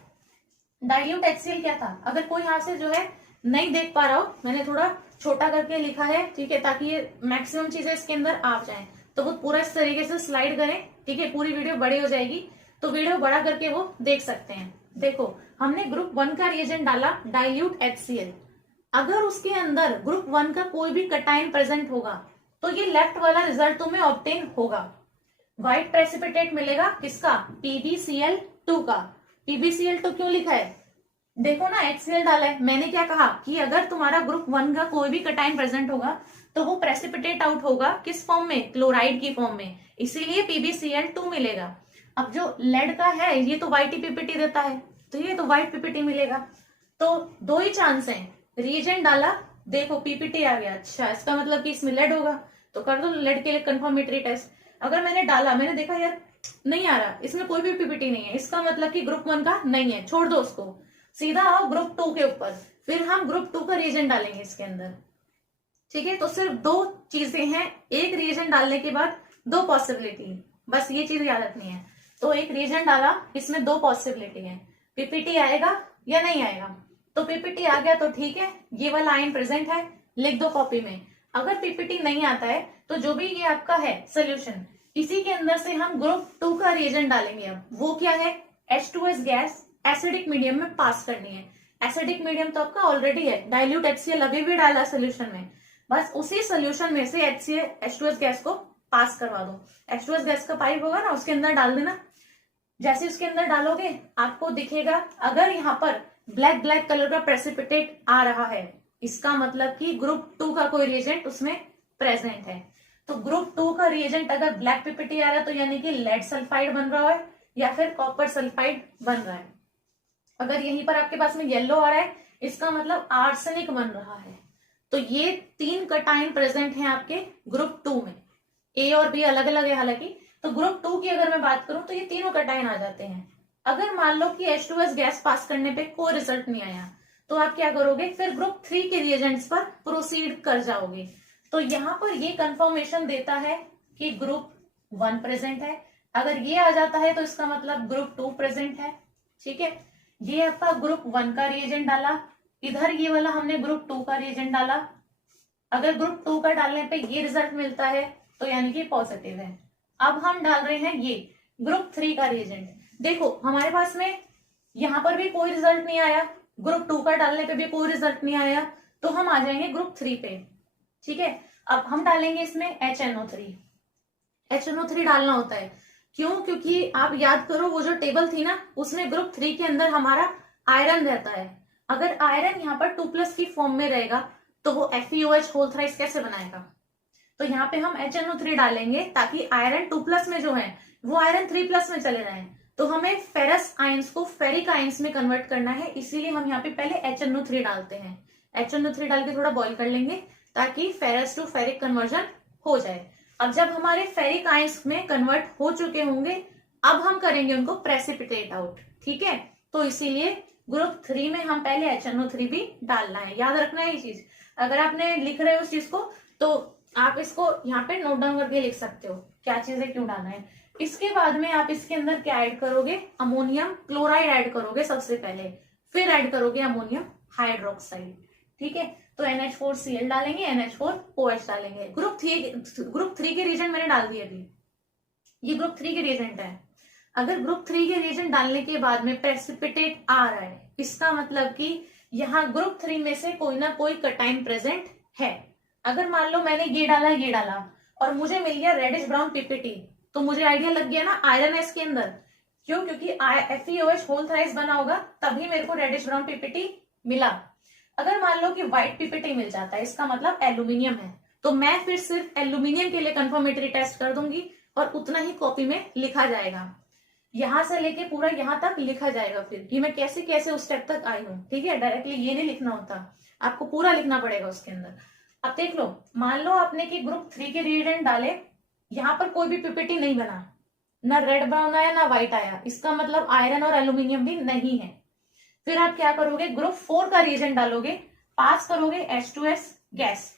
डाइल्यूट HCl क्या था, अगर कोई यहाँ से जो है नहीं देख पा रहा हो, मैंने थोड़ा छोटा करके लिखा है, ठीक है, ताकि ये मैक्सिमम चीजें इसके अंदर आ जाएं। तो वो पूरा इस तरीके से स्लाइड करें, ठीक है, पूरी वीडियो बड़ी हो जाएगी, तो वीडियो बड़ा करके वो देख सकते हैं। देखो हमने ग्रुप 1 का रिएजेंट डाला डाइल्यूट HCl। अगर उसके अंदर ग्रुप 1 का कोई भी कटायन प्रेजेंट होगा तो ये लेफ्ट वाला रिजल्ट तुम्हें ऑब्टेन होगा। व्हाइट प्रेसिपिटेट मिलेगा किसका, PbCl2 का। PbCl2 क्यों लिखा है, देखो ना HCl डाला है। मैंने क्या कहा कि अगर तुम्हारा ग्रुप 1 का कोई भी कटायन प्रेजेंट होगा तो वो प्रेसिपिटेट आउट होगा किस फॉर्म में, क्लोराइड की फॉर्म में, इसीलिए PbCl2 मिलेगा। अब जो लेड का है ये तो व्हाइट PPT देता है, तो ये तो व्हाइट PPT मिलेगा। तो दो ही चांस हैं, रिएजेंट डाला, देखो PPT आ गया, अच्छा इसका मतलब कि इसमें लेड होगा, तो कर दो लेड के लिए कंफर्मेटरी टेस्ट। अगर मैंने डाला, मैंने देखा यार नहीं आ रहा, इसमें कोई भी PPT नहीं है, इसका मतलब कि ग्रुप 1 का नहीं है, छोड़ दो उसको, सीधा आओ ग्रुप 2 के ऊपर, फिर हम ग्रुप 2 का रिएजेंट डालेंगे इसके अंदर, ठीक है। तो सिर्फ दो चीजें हैं, एक रिएजेंट डालने के बाद दो पॉसिबिलिटी, बस ये चीज याद रखनी है। तो एक रिएजेंट डाला, इसमें दो पॉसिबिलिटी है, PPT आएगा या नहीं आएगा। तो PPT आ गया तो ठीक है, ये वाला आयन प्रेजेंट है, लिख दो कॉपी में। अगर PPT नहीं आता है तो जो भी ये आपका है सोल्यूशन, इसी के अंदर से हम ग्रुप 2 का रिएजेंट डालेंगे। अब वो क्या है, H2S गैस एसिडिक मीडियम में पास करनी है। एसिडिक मीडियम तो आपका ऑलरेडी है, डाइल्यूट HCl अभी भी डाला सोल्यूशन में, बस उसी सोल्यूशन में से H2S गैस को पास करवा दो। H2S गैस का पाइप होगा ना, उसके अंदर डाल देना। जैसे उसके अंदर डालोगे आपको दिखेगा, अगर यहाँ पर ब्लैक ब्लैक कलर का प्रेसिपिटेट आ रहा है, इसका मतलब कि ग्रुप 2 का कोई रिएजेंट उसमें प्रेजेंट है। तो ग्रुप 2 का रिएजेंट अगर ब्लैक PPT आ रहा है तो यानी कि लेड सल्फाइड बन रहा है या फिर कॉपर सल्फाइड बन रहा है। अगर यहीं पर आपके पास में येलो आ रहा है, इसका मतलब आर्सेनिक बन रहा है। तो ये 3 कटायन प्रेजेंट हैं आपके ग्रुप 2 में, A और B अलग अलग है हालांकि। तो ग्रुप 2 की अगर मैं बात करूं तो ये तीनों कटायन आ जाते हैं, अगर मान लो कि H2S गैस पास करने पे कोई रिजल्ट नहीं आया, तो आप क्या करोगे, फिर ग्रुप 3 के रिएजेंट्स पर प्रोसीड कर जाओगे। तो यहाँ पर ये कंफर्मेशन देता है कि ग्रुप 1 प्रेजेंट है। अगर ये आ जाता है तो इसका मतलब ग्रुप 2 प्रेजेंट है। ठीक है, ये आपका ग्रुप 1 का रिएजेंट डाला, इधर ये वाला हमने ग्रुप 2 का रिएजेंट डाला। अगर ग्रुप 2 का डालने पे ये रिजल्ट मिलता है तो यानी कि पॉजिटिव है। अब हम डाल रहे हैं ये ग्रुप 3 का रिएजेंट। देखो हमारे पास में यहाँ पर भी कोई रिजल्ट नहीं आया, ग्रुप 2 का डालने पे भी कोई रिजल्ट नहीं आया, तो हम आ जाएंगे ग्रुप 3 पे। ठीक है, अब हम डालेंगे इसमें HNO3। HNO3 डालना होता है, क्यों? क्योंकि आप याद करो वो जो टेबल थी ना, उसमें ग्रुप 3 के अंदर हमारा आयरन रहता है। अगर आयरन यहाँ पर 2+ की फॉर्म में रहेगा तो वो FeOH होल थ्राइस कैसे बनाएगा? तो यहाँ पे हम HNO3 डालेंगे ताकि आयरन 2+ में जो है वो आयरन 3+ में चले जाए। तो हमें फेरस आयंस को फेरिक आयंस में कन्वर्ट करना है, इसीलिए हम यहाँ पे पहले HNO3 डालते हैं। HNO3 डाल के थोड़ा बॉईल कर लेंगे ताकि फेरस टू फेरिक कन्वर्जन हो जाए। अब जब हमारे फेरिक आयंस में कन्वर्ट हो चुके होंगे, अब हम करेंगे उनको प्रेसिपिटेट आउट। ठीक है, तो इसीलिए ग्रुप 3 में हम पहले HNO3 भी डालना है, याद रखना है ये चीज। अगर आपने लिख रहे हो उस चीज को तो आप इसको यहाँ पे नोट डाउन करके लिख सकते हो क्या चीज है, क्यों डालना है। इसके बाद में आप इसके अंदर क्या ऐड करोगे, अमोनियम क्लोराइड ऐड करोगे सबसे पहले, फिर ऐड करोगे अमोनियम हाइड्रोक्साइड। ठीक है, तो NH4Cl डालेंगे, NH4OH डालेंगे। ग्रुप 3 के रिएजेंट मैंने डाल दिए अभी, ये ग्रुप 3 के रिएजेंट है। अगर ग्रुप 3 के रिएजेंट डालने के बाद में प्रेसिपिटेट आ रहा है, इसका मतलब कि यहाँ ग्रुप 3 में से कोई ना कोई कटाइन प्रेजेंट है। अगर मान लो मैंने ये डाला और मुझे मिल गया रेडिश ब्राउन PPT, तो मुझे आइडिया लग गया ना आयरन है इसके अंदर। क्यों? क्योंकि FeOH होल थ्राइस बना होगा तभी मेरे को रेडिश ब्राउन PPT मिला। अगर मान लो कि व्हाइट PPT मिल जाता है, इसका मतलब एल्यूमिनियम है, तो मैं फिर सिर्फ एल्यूमिनियम के लिए कंफर्मेटरी टेस्ट कर दूंगी और उतना ही कॉपी में लिखा जाएगा। यहां से लेके पूरा यहां तक लिखा जाएगा फिर कि मैं कैसे कैसे उस स्टेप तक आई हूँ। ठीक है, डायरेक्टली ये नहीं लिखना होता, आपको पूरा लिखना पड़ेगा उसके अंदर। अब देख लो, मान लो आपने कि ग्रुप 3 के रिएजेंट डाले, यहाँ पर कोई भी PPT नहीं बना, ना रेड ब्राउन आया ना व्हाइट आया, इसका मतलब आयरन और एल्यूमिनियम भी नहीं है। फिर आप क्या करोगे, ग्रुप 4 का रिएजेंट डालोगे, पास करोगे H2S गैस।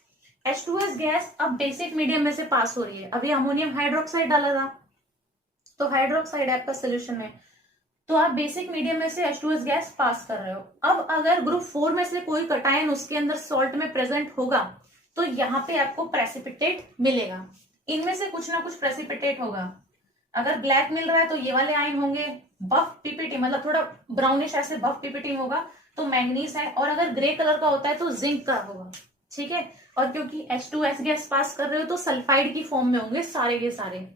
H2S गैस अब बेसिक मीडियम में से पास हो रही है, अभी अमोनियम हाइड्रोक्साइड डाला था तो हाइड्रोक्साइड आपका सोल्यूशन है, तो आप बेसिक मीडियम में से H2S गैस पास कर रहे हो। अब अगर ग्रुप 4 में से कोई कटायन उसके अंदर सॉल्ट में प्रेजेंट होगा तो यहाँ पे आपको प्रेसिपिटेट मिलेगा, इनमें से कुछ ना कुछ प्रेसिपिटेट होगा। अगर ब्लैक मिल रहा है तो ये वाले आयन होंगे, बफ PPT मतलब थोड़ा ब्राउनिश ऐसे बफ PPT होगा तो मैंगनीज है, और अगर ग्रे कलर का होता है तो जिंक का होगा। ठीक है, और क्योंकि H2S गैस पास कर रहे हो तो सल्फाइड की फॉर्म में होंगे सारे के सारे।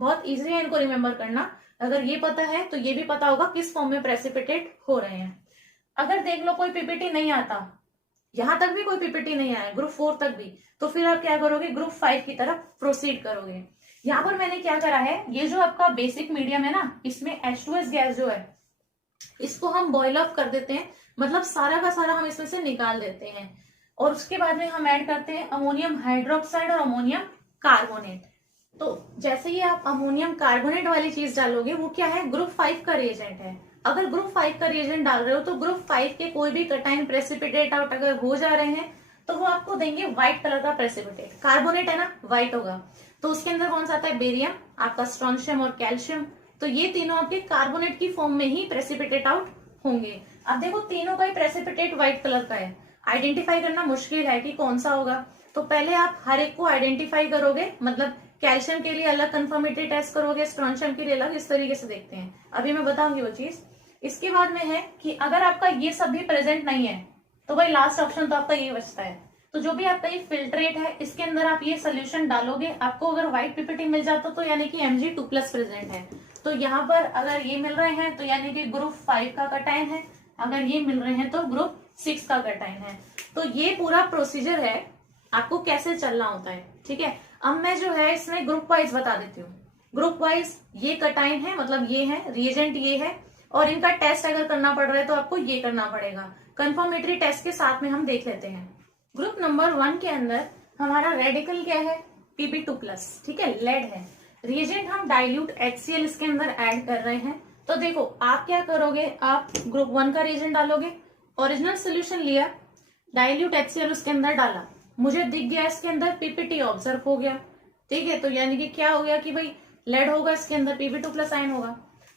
बहुत इजी है इनको रिमेम्बर करना, अगर ये पता है तो ये भी पता होगा किस फॉर्म में प्रेसिपिटेट हो रहे हैं। अगर देख लो कोई PPT नहीं आता, यहां तक भी कोई PPT नहीं आया, ग्रुप 4 तक भी, तो फिर आप क्या करोगे, ग्रुप 5 की तरफ प्रोसीड करोगे। यहाँ पर मैंने क्या करा है, ये जो आपका बेसिक मीडियम है ना, इसमें H2S गैस जो है इसको हम बॉइल ऑफ कर देते हैं, मतलब सारा का सारा हम इसमें से निकाल देते हैं, और उसके बाद में हम ऐड करते हैं अमोनियम हाइड्रोक्साइड और अमोनियम कार्बोनेट। तो जैसे ही आप अमोनियम कार्बोनेट वाली चीज डालोगे, वो क्या है, ग्रुप 5 का रिएजेंट है। अगर ग्रुप 5 का रिएजेंट डाल रहे हो तो ग्रुप 5 के कोई भी कटाइन प्रेसिपिटेट आउट अगर हो जा रहे हैं तो वो आपको देंगे व्हाइट कलर का प्रेसिपिटेट। कार्बोनेट है ना, व्हाइट होगा, तो उसके अंदर कौन सा आता है, बेरियम, आपका स्ट्रोंशियम और कैल्शियम, तो ये तीनों आपके कार्बोनेट की फॉर्म में ही प्रेसिपिटेट आउट होंगे। अब देखो तीनों का ही प्रेसिपिटेट व्हाइट कलर का है, आइडेंटिफाई करना मुश्किल है कि कौन सा होगा, तो पहले आप हर एक को आइडेंटिफाई करोगे, मतलब कैल्शियम के लिए अलग कंफर्मेटरी टेस्ट करोगे, स्ट्रोंशियम के लिए अलग, इस तरीके से देखते हैं, अभी मैं बताऊंगी वो चीज। इसके बाद में है कि अगर आपका ये सब भी प्रेजेंट नहीं है तो भाई लास्ट ऑप्शन तो आपका ये बचता है। तो जो भी आपका ये फिल्ट्रेट है इसके अंदर आप ये सोल्यूशन डालोगे, आपको अगर व्हाइट PPT मिल जाता तो यानी कि Mg2+ प्रेजेंट है। तो यहाँ पर अगर ये मिल रहे हैं तो यानी कि ग्रुप 5 का कटाइन है, अगर ये मिल रहे हैं तो ग्रुप 6 का कटाइन है। तो ये पूरा प्रोसीजर है आपको कैसे चलना होता है। ठीक है, अब मैं जो है इसमें ग्रुप वाइज बता देती हूँ। ग्रुप वाइज ये कटाइन है, मतलब ये है, रिएजेंट ये है, और इनका टेस्ट अगर करना पड़ रहा है तो आपको ये करना पड़ेगा। कंफर्मेटरी टेस्ट के साथ में हम देख लेते हैं। ग्रुप नंबर 1 के अंदर हमारा रेडिकल क्या है, Pp2+, ठीक है, लेड है। रिएजेंट हम डाइल्यूट HCl इसके अंदर ऐड कर रहे हैं, तो देखो आप क्या करोगे, आप ग्रुप 1 का रीजन डालोगे, ओरिजिनल सोल्यूशन लिया, डाइल्यूट HCl उसके अंदर डाला, मुझे दिख गया इसके अंदर पीपीटी ऑब्जर्व हो गया, ठीक है। तो यानी कि क्या हो गया कि भाई लेड होगा इसके अंदर, Pb2+ आयन होगा।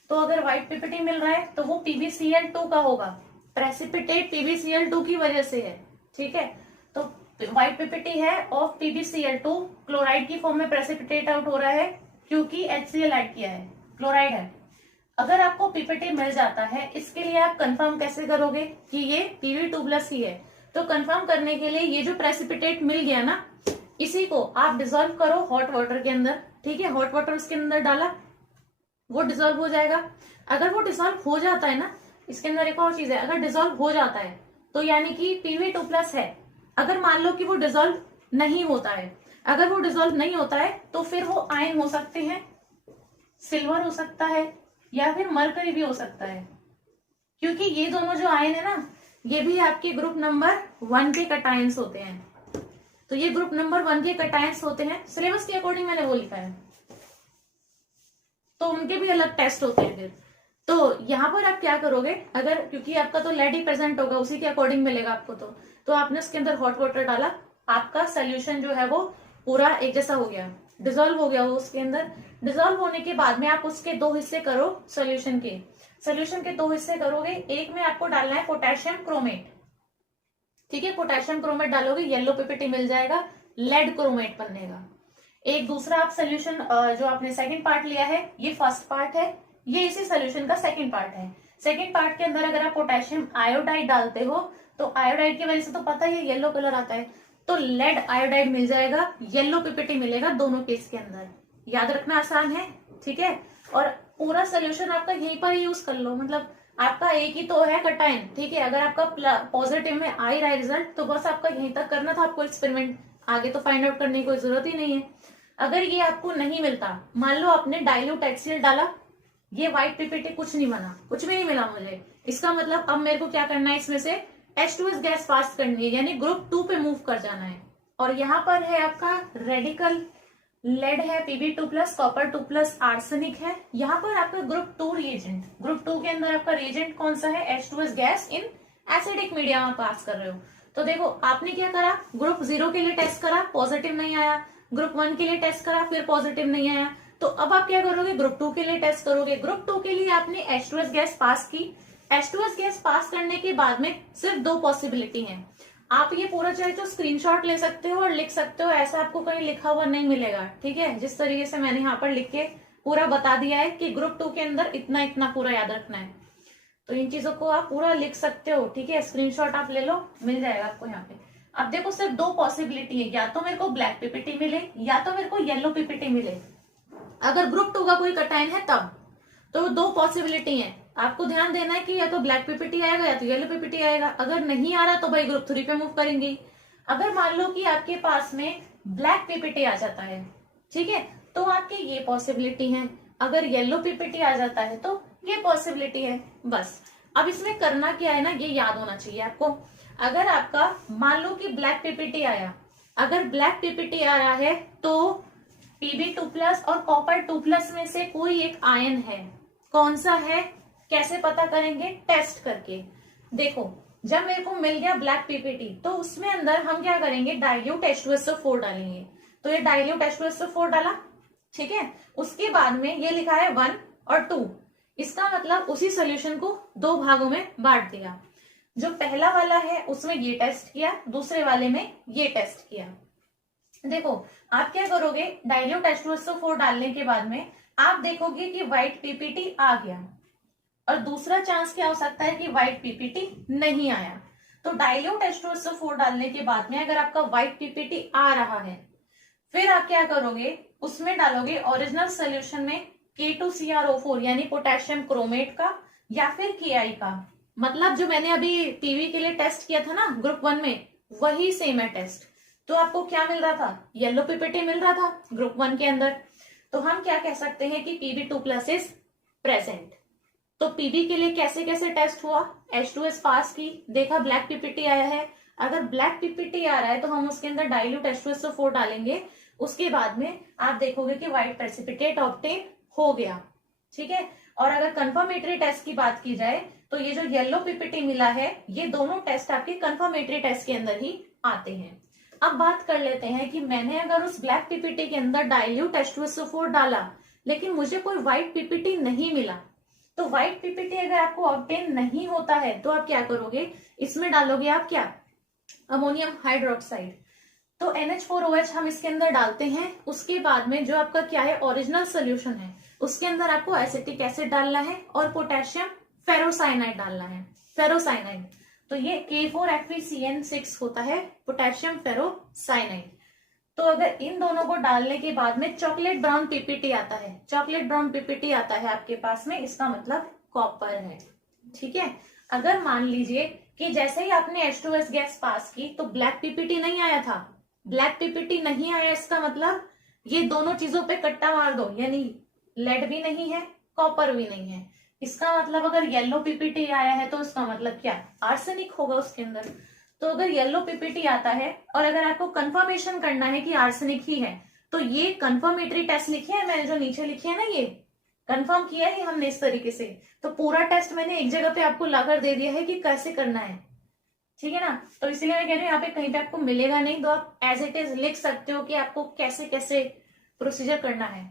तो अगर व्हाइट पीपीटी मिल रहा है तो वो PbCl2 का होगा, प्रेसिपिटेट PbCl2 की वजह से है, ठीक है। तो व्हाइट पीपीटी है ऑफ PbCl2, क्लोराइड की फॉर्म में प्रेसिपिटेट आउट हो रहा है क्योंकि HCl ऐड किया है, क्लोराइड है। अगर आपको पीपीटी मिल जाता है, इसके लिए आप कंफर्म कैसे करोगे कि ये Pb2+ ही है? तो कंफर्म करने के लिए ये जो प्रेसिपिटेट मिल गया ना, इसी को आप डिसॉल्व करो हॉट वाटर के अंदर, ठीक है। हॉट वाटर उसके अंदर डाला, वो डिसॉल्व हो जाएगा। अगर वो डिसॉल्व हो जाता है ना, इसके अंदर एक और चीज है, अगर डिसॉल्व हो जाता है तो यानी कि Pb2+ है। अगर मान लो कि वो डिसॉल्व नहीं होता है, अगर वो डिसॉल्व नहीं होता है तो फिर वो आयन हो सकते हैं, सिल्वर हो सकता है या फिर मरकरी भी हो सकता है, क्योंकि ये दोनों जो आयन है ना, ये भी आपके ग्रुप नंबर 1 के कटायंस होते हैं। तो ये ग्रुप नंबर 1 के कटायंस होते हैं, सिलेबस के अकॉर्डिंग मैंने वो लिखा है, तो उनके भी अलग टेस्ट होते हैं फिर। तो यहाँ पर आप क्या करोगे, अगर क्योंकि आपका तो लेड ही प्रेजेंट होगा, उसी के अकॉर्डिंग मिलेगा आपको, तो आपने उसके अंदर हॉट वाटर डाला, आपका सोल्यूशन जो है वो पूरा एक जैसा हो गया, डिसॉल्व हो गया वो उसके अंदर। डिसॉल्व होने के बाद में आप उसके 2 हिस्से करो सोल्यूशन के 2 हिस्से करोगे। एक में आपको डालना है पोटेशियम क्रोमेट, ठीक है। पोटेशियम क्रोमेट डालोगे, येलो पीपीटी मिल जाएगा, लेड क्रोमेट बनेगा। एक दूसरा आप सोल्यूशन जो आपने सेकंड पार्ट लिया है, ये फर्स्ट पार्ट है, ये इसी सोल्यूशन का सेकंड पार्ट है। सेकंड पार्ट के अंदर अगर आप पोटेशियम आयोडाइड डालते हो तो आयोडाइड की वजह से तो पता ही है येलो कलर आता है, तो लेड आयोडाइड मिल जाएगा, येलो पीपीटी मिलेगा दोनों केस के अंदर। याद रखना आसान है, ठीक है। और पूरा सोल्यूशन आपका यहीं पर ही यूज कर लो, मतलब आपका एक ही तो है कटायन, ठीक है। अगर आपका पॉजिटिव में आ ही रहा है रिजल्ट तो बस आपका यहीं तक करना था आपको एक्सपेरिमेंट, आगे तो फाइंड आउट करने की कोई जरूरत ही नहीं है। अगर ये आपको नहीं मिलता, मान लो आपने डाइल्यूट HCl डाला, ये व्हाइट पीपीटी कुछ नहीं बना, कुछ भी नहीं मिला मुझे, इसका मतलब अब मेरे को क्या करना है, इसमें से H2S गैस पास करनी है, यानी ग्रुप 2 पे मूव कर जाना है। और यहाँ पर है आपका रेडिकल, लेड है, Pb2+, कॉपर 2+, आर्सेनिक है। यहाँ पर आपका ग्रुप 2 रिएजेंट, ग्रुप 2 के अंदर आपका रिएजेंट कौन सा है, H2S gas in acidic media में पास कर रहे हो। तो देखो आपने क्या करा, ग्रुप 0 के लिए टेस्ट करा, पॉजिटिव नहीं आया, ग्रुप 1 के लिए टेस्ट करा, फिर पॉजिटिव नहीं आया, तो अब आप क्या करोगे, ग्रुप 2 के लिए टेस्ट करोगे। ग्रुप 2 के लिए आपने H2S गैस पास की, H2S गैस पास करने के बाद में सिर्फ 2 पॉसिबिलिटी हैं। आप ये पूरा चाहे तो स्क्रीनशॉट ले सकते हो और लिख सकते हो, ऐसा आपको कहीं लिखा हुआ नहीं मिलेगा, ठीक है। जिस तरीके से मैंने यहाँ पर लिख के पूरा बता दिया है कि ग्रुप 2 के अंदर इतना इतना पूरा याद रखना है, तो इन चीजों को आप पूरा लिख सकते हो, ठीक है। स्क्रीनशॉट आप ले लो, मिल जाएगा आपको यहाँ पे। अब देखो सिर्फ 2 पॉसिबिलिटी है, या तो मेरे को ब्लैक पीपीटी मिले या तो मेरे को येलो पीपीटी मिले। अगर ग्रुप 2 का कोई कटायन है तब तो 2 पॉसिबिलिटी है, आपको ध्यान देना है कि या तो ब्लैक पीपीटी आएगा या तो येलो पीपीटी आएगा। अगर नहीं आ रहा तो भाई ग्रुप 3 पे मूव करेंगे। अगर मान लो कि आपके पास में ब्लैक पीपीटी आ जाता है, ठीक है, तो आपकी ये पॉसिबिलिटी है। अगर येलो पीपीटी आ जाता है तो ये पॉसिबिलिटी है, बस। अब इसमें करना क्या है ना, ये याद होना चाहिए आपको। अगर आपका मान लो कि ब्लैक पीपीटी आया, अगर ब्लैक पीपीटी आ रहा है तो Pb2+ और कॉपर 2+ में से कोई एक आयन है, कौन सा है, कैसे पता करेंगे, टेस्ट करके। देखो जब मेरे को मिल गया ब्लैक पीपीटी तो उसमें अंदर हम क्या करेंगे, डाइल्यूट H2SO4 डालेंगे। तो ये डाइल्यूट H2SO4 डाला, ठीक है। उसके बाद में ये लिखा है 1 और 2, इसका मतलब उसी सोल्यूशन को 2 भागों में बांट दिया। जो पहला वाला है उसमें ये टेस्ट किया, दूसरे वाले में ये टेस्ट किया। देखो आप क्या करोगे, डाइल्यूट H2SO4 डालने के बाद में आप देखोगे कि व्हाइट पीपीटी आ गया, और दूसरा चांस क्या हो सकता है कि व्हाइट पीपीटी नहीं आया। तो डाइल्यूट H2SO4 डालने के बाद में अगर आपका व्हाइट पीपीटी आ रहा है, फिर आप क्या करोगे, उसमें डालोगे ओरिजिनल सोल्यूशन में K2CrO4 यानी पोटेशियम क्रोमेट का या फिर Ki का। मतलब जो मैंने अभी पीवी के लिए टेस्ट किया था ना ग्रुप 1 में, वही सेम है टेस्ट। तो आपको क्या मिल रहा था, येलो पीपीटी मिल रहा था ग्रुप 1 के अंदर। तो हम क्या कह सकते हैं कि Pb2+ इज प्रेजेंट। तो पीबी के लिए कैसे कैसे टेस्ट हुआ, H2S पास की, देखा ब्लैक पीपीटी आया है। अगर ब्लैक पीपीटी आ रहा है तो हम उसके अंदर डाइल्यूट H2SO4 डालेंगे, उसके बाद में आप देखोगे कि व्हाइट प्रेसिपिटेट ऑब्टेन हो गया, ठीक है। और अगर कंफर्मेटरी टेस्ट की बात की जाए तो ये जो येलो पीपीटी मिला है, ये दोनों टेस्ट आपके कंफर्मेटरी टेस्ट के अंदर ही आते हैं। अब बात कर लेते हैं कि मैंने अगर उस ब्लैक पीपीटी के अंदर डाइल्यूट H2SO4 डाला लेकिन मुझे कोई व्हाइट पीपीटी नहीं मिला, तो व्हाइट पीपीटी अगर आपको ऑब्टेन नहीं होता है तो आप क्या करोगे, इसमें डालोगे आप क्या, अमोनियम हाइड्रोक्साइड। तो NH4OH हम इसके अंदर डालते हैं। उसके बाद में जो आपका क्या है, ओरिजिनल सोल्यूशन है, उसके अंदर आपको एसिटिक एसिड डालना है और पोटेशियम फेरोसाइनाइड डालना है, फेरोसाइनाइड। तो ये K4FeCN6 होता है, पोटेशियम फेरोसाइनाइड। तो अगर इन दोनों को डालने के बाद में चॉकलेट ब्राउन पीपीटी आता है, चॉकलेट ब्राउन पीपीटी आता है आपके पास में, इसका मतलब कॉपर है। ठीक है, अगर मान लीजिए कि जैसे ही आपने H2S गैस पास की तो ब्लैक पीपीटी नहीं आया था, ब्लैक पीपीटी नहीं आया, इसका मतलब ये दोनों चीजों पे कट्टा मार दो, यानी लेड भी नहीं है, कॉपर भी नहीं है। इसका मतलब अगर येलो पीपीटी आया है तो इसका मतलब क्या, आर्सेनिक होगा उसके अंदर। तो अगर येलो पीपीटी आता है और अगर आपको कंफर्मेशन करना है कि आर्सेनिक ही है, तो ये कंफर्मेटरी टेस्ट लिखे है मैंने, जो नीचे लिखे है ना, ये कंफर्म किया है हमने इस तरीके से। तो पूरा टेस्ट मैंने एक जगह पे आपको लाकर दे दिया है कि कैसे करना है। ठीक है ना, तो इसीलिए मैं कह रही हूँ यहाँ पे कहीं पे आपको मिलेगा नहीं, तो आप एज इट इज लिख सकते हो कि आपको कैसे कैसे प्रोसीजर करना है।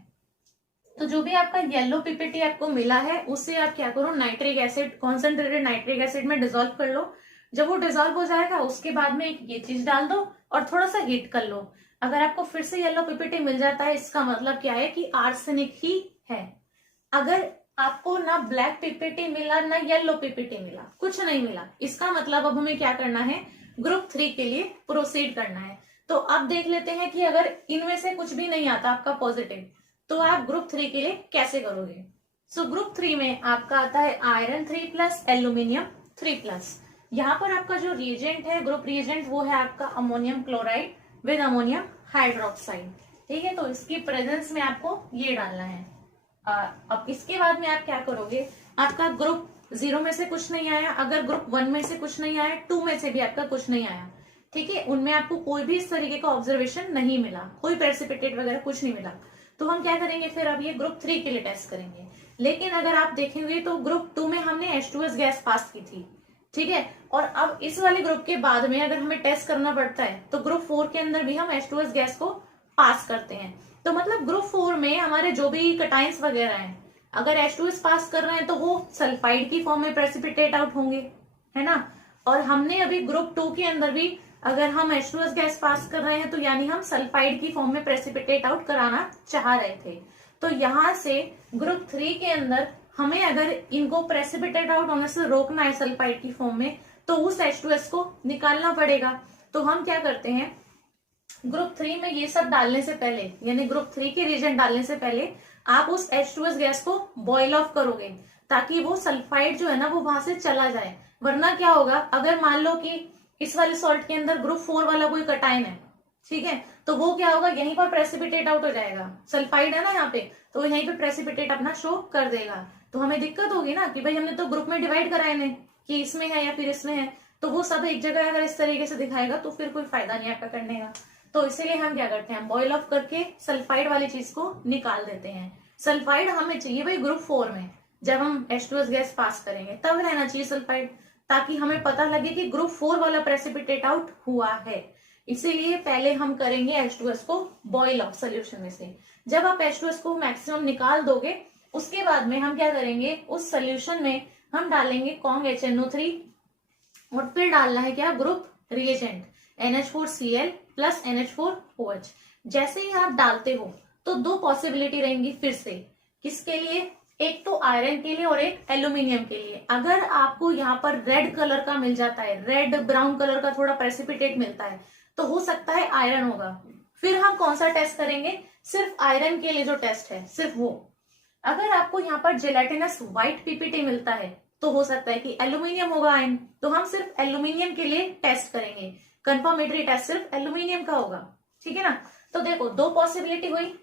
तो जो भी आपका येलो पीपीटी आपको मिला है उससे आप क्या करो, nitric acid, concentrated nitric acid में डिजोल्व कर लो। जब वो डिजोल्व हो जाएगा उसके बाद में ये चीज डाल दो और थोड़ा सा हीट कर लो। अगर आपको फिर से येलो पीपीटी मिल जाता है, इसका मतलब क्या है कि आर्सेनिक ही है। अगर आपको ना ब्लैक पीपीटी मिला ना येलो पीपीटी मिला, कुछ नहीं मिला, इसका मतलब अब हमें क्या करना है, ग्रुप 3 के लिए प्रोसीड करना है। तो अब देख लेते हैं कि अगर इनमें से कुछ भी नहीं आता आपका पॉजिटिव, तो आप ग्रुप 3 के लिए कैसे करोगे। सो ग्रुप 3 में आपका आता है आयरन 3+, एल्यूमिनियम 3+। यहाँ पर आपका जो रिएजेंट है, ग्रुप रिएजेंट, वो है आपका ammonium chloride with ammonium hydroxide. ठीक है, तो इसकी प्रेजेंस में आपको ये डालना है। अब इसके बाद में आप क्या करोगे, आपका ग्रुप 0 में से कुछ नहीं आया, अगर ग्रुप 1 में से कुछ नहीं आया, 2 में से भी आपका कुछ नहीं आया, ठीक है, उनमें आपको कोई भी इस तरीके का ऑब्जर्वेशन नहीं मिला, कोई प्रेसिपिटेट वगैरह कुछ नहीं मिला, तो हम क्या करेंगे, फिर अब ये ग्रुप 3 के लिए टेस्ट करेंगे। लेकिन अगर आप देखेंगे तो ग्रुप 2 में हमने H2S गैस पास की थी, ठीक है, और अब इस वाले ग्रुप के बाद में अगर हमें टेस्ट करना पड़ता है तो ग्रुप 4 के अंदर भी हम H2S गैस को पास करते हैं। तो मतलब ग्रुप 4 में हमारे जो भी कटाइंस वगैरह हैं, अगर H2S पास कर रहे हैं तो वो सल्फाइड की फॉर्म में प्रेसिपिटेट आउट होंगे, है ना। और हमने अभी ग्रुप 2 के अंदर भी अगर हम H2S गैस पास कर रहे हैं तो यानी हम सल्फाइड की फॉर्म में प्रेसिपिटेट आउट कराना चाह रहे थे। तो यहां से ग्रुप 3 के अंदर हमें अगर इनको प्रेसिपिटेट आउट होने से रोकना है सल्फाइड की फॉर्म में, तो उस H2S को निकालना पड़ेगा। तो हम क्या करते हैं, ग्रुप 3 में ये सब डालने से पहले, यानी ग्रुप 3 के रिएजेंट डालने से पहले आप उस H2S गैस को बॉइल ऑफ करोगे, ताकि वो सल्फाइड जो है ना वो वहां से चला जाए। वरना क्या होगा, अगर मान लो कि इस वाले सॉल्ट के अंदर ग्रुप 4 वाला कोई कटाइन है, ठीक है, तो वो क्या होगा, यहीं पर प्रेसिपिटेट आउट हो जाएगा, सल्फाइड है ना यहाँ पे, तो यहीं पे प्रेसिपिटेट अपना शो कर देगा। तो हमें दिक्कत होगी ना कि भाई हमने तो ग्रुप में डिवाइड कराए ने कि इसमें है या फिर इसमें है, तो वो सब एक जगह अगर इस तरीके से दिखाएगा तो फिर कोई फायदा नहीं आपका करने का। तो इसीलिए हम क्या करते हैं, बॉइल ऑफ करके सल्फाइड वाली चीज को निकाल देते हैं। सल्फाइड हमें चाहिए भाई ग्रुप 4 में, जब हम H2S गैस पास करेंगे तब रहना चाहिए सल्फाइड, ताकि हमें पता लगे कि ग्रुप 4 वाला प्रेसिपिटेट आउट हुआ है। इसीलिए पहले हम करेंगे H2S को बॉइल ऑफ सोल्यूशन में से। जब आप H2S को मैक्सिमम निकाल दोगे, उसके बाद में हम क्या करेंगे, उस सोल्यूशन में हम डालेंगे कॉन्ग HNO3 और फिर डालना है क्या, group reagent NH4Cl plus NH4OH। जैसे ही आप डालते हो तो दो पॉसिबिलिटी रहेंगी फिर से, किसके लिए, एक तो आयरन के लिए और एक एल्यूमिनियम के लिए। अगर आपको यहाँ पर रेड कलर का मिल जाता है, रेड ब्राउन कलर का थोड़ा प्रेसिपिटेट मिलता है, तो हो सकता है आयरन होगा। फिर हम कौन सा टेस्ट करेंगे, सिर्फ आयरन के लिए जो टेस्ट है सिर्फ वो। अगर आपको यहाँ पर जेलेटिनस व्हाइट पीपीटी मिलता है तो हो सकता है कि एल्यूमिनियम होगा आयन, तो हम सिर्फ एल्यूमिनियम के लिए टेस्ट करेंगे, कंफर्मेटरी टेस्ट सिर्फ एल्यूमिनियम का होगा, ठीक है ना। तो देखो दो पॉसिबिलिटी हुई,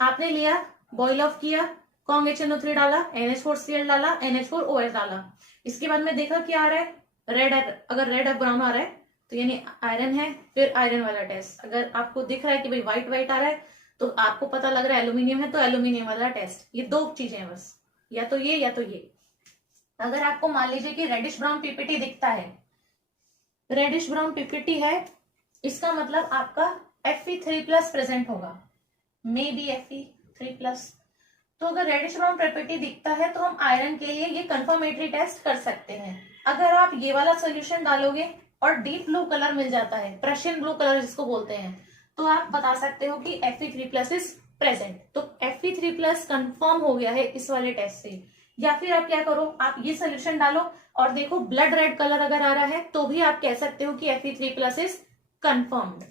आपने लिया, बॉइल ऑफ किया, कॉन्ग HNO3 डाला, NH4Cl डाला, NH4OH डाला, इसके बाद में देखा क्या आ रहा है, रेड, अगर रेड और ब्राउन आ रहा है तो यानी आयरन है, फिर आयरन वाला टेस्ट। अगर आपको दिख रहा है कि भाई व्हाइट व्हाइट आ रहा है तो आपको पता लग रहा है एल्यूमिनियम है, तो एल्यूमिनियम वाला टेस्ट। ये दो चीजें हैं बस, या तो ये या तो ये। अगर आपको मान लीजिए कि रेडिश ब्राउन पीपीटी दिखता है, रेडिश ब्राउन पीपीटी है, इसका मतलब आपका Fe3+ प्रेजेंट होगा, मे बी Fe3+। तो अगर रेडिश ब्राउन पीपीटी दिखता है तो हम आयरन के लिए ये कंफर्मेटरी टेस्ट कर सकते हैं। अगर आप ये वाला सोल्यूशन डालोगे और डीप ब्लू कलर मिल जाता है, प्रशियन ब्लू कलर जिसको बोलते हैं, तो आप बता सकते हो कि Fe3+ इज प्रेजेंट। तो Fe3+ कंफर्म हो गया है इस वाले टेस्ट से। या फिर आप क्या करो, आप ये सोल्यूशन डालो और देखो ब्लड रेड कलर अगर आ रहा है तो भी आप कह सकते हो कि Fe3+ इज कंफर्म्ड।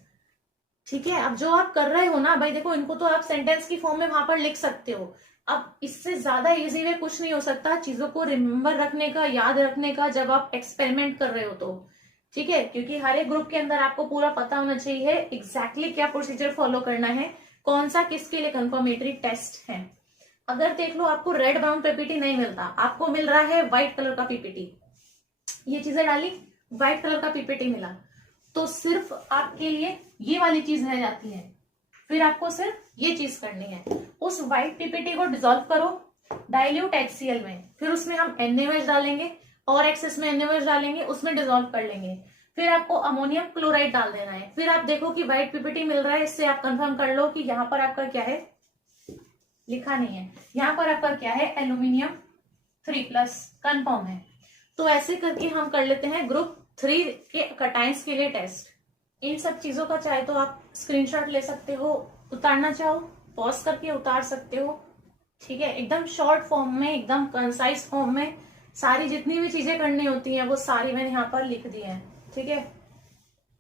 ठीक है, अब जो आप कर रहे हो ना भाई, देखो इनको तो आप सेंटेंस की फॉर्म में वहां पर लिख सकते हो। अब इससे ज्यादा इजी वे कुछ नहीं हो सकता चीजों को रिमेम्बर रखने का, याद रखने का, जब आप एक्सपेरिमेंट कर रहे हो तो। ठीक है, क्योंकि हर एक ग्रुप के अंदर आपको पूरा पता होना चाहिए एग्जैक्टली क्या प्रोसीजर फॉलो करना है, कौन सा किसके लिए कंफर्मेटरी टेस्ट है। अगर देख लो आपको रेड ब्राउन पीपीटी नहीं मिलता, आपको मिल रहा है व्हाइट कलर का पीपीटी, ये चीजें डाली, व्हाइट कलर का पीपीटी मिला, तो सिर्फ आपके लिए ये वाली चीज रह जाती है। फिर आपको सिर्फ ये चीज करनी है, उस व्हाइट पीपीटी को डिसॉल्व करो डाइल्यूट HCl में, फिर उसमें हम NaOH डालेंगे और एक्सेस में NaOH डालेंगे, उसमें डिसॉल्व कर लेंगे। फिर आपको अमोनियम क्लोराइड डाल देना है। फिर आप देखो कि व्हाइट पीपीटी मिल रहा है, इससे आप कंफर्म कर लो कि यहाँ पर आपका क्या है, लिखा नहीं है, यहाँ पर आपका क्या है, एल्यूमिनियम 3+ कंफर्म है। तो ऐसे करके हम कर लेते हैं ग्रुप 3 के कटाइंस के लिए टेस्ट। इन सब चीजों का चाहे तो आप स्क्रीनशॉट ले सकते हो, उतारना चाहो पॉज करके उतार सकते हो। ठीक है, एकदम शॉर्ट फॉर्म में, एकदम कंसाइज फॉर्म में सारी जितनी भी चीजें करनी होती हैं वो सारी मैंने यहाँ पर लिख दी है। ठीक है,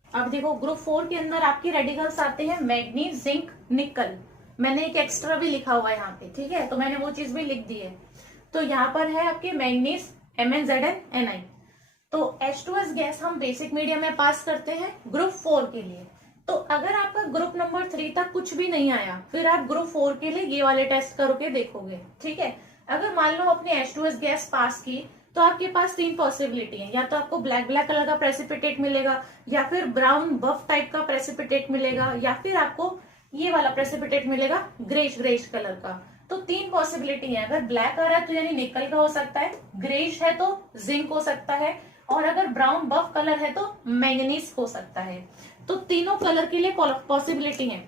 अब देखो ग्रुप 4 के अंदर आपके रेडिकल्स आते हैं मैग्नीज, जिंक, निकल। मैंने एक एक्स्ट्रा भी लिखा हुआ है यहाँ पे, ठीक है, तो मैंने वो चीज भी लिख दी है। तो यहाँ पर है आपके मैग्नीज, MnZn, Ni। तो H2S गैस हम बेसिक मीडियम में पास करते हैं ग्रुप 4 के लिए। तो अगर आपका ग्रुप नंबर 3 तक कुछ भी नहीं आया, फिर आप ग्रुप 4 के लिए ये वाले टेस्ट करके देखोगे। ठीक है, अगर मान लो अपने H2S गैस पास की, तो आपके पास 3 पॉसिबिलिटी है, या तो आपको ब्लैक कलर का प्रेसिपिटेट मिलेगा, या फिर ब्राउन बफ टाइप का प्रेसिपिटेट मिलेगा, या फिर आपको ये वाला प्रेसिपिटेट मिलेगा ग्रेश कलर का। तो 3 पॉसिबिलिटी है। अगर ब्लैक आ रहा है तो यानी निकल का हो सकता है, ग्रेश है तो जिंक हो सकता है, और अगर ब्राउन बफ कलर है तो मैंगनीज हो सकता है। तो तीनों कलर के लिए पॉसिबिलिटी है।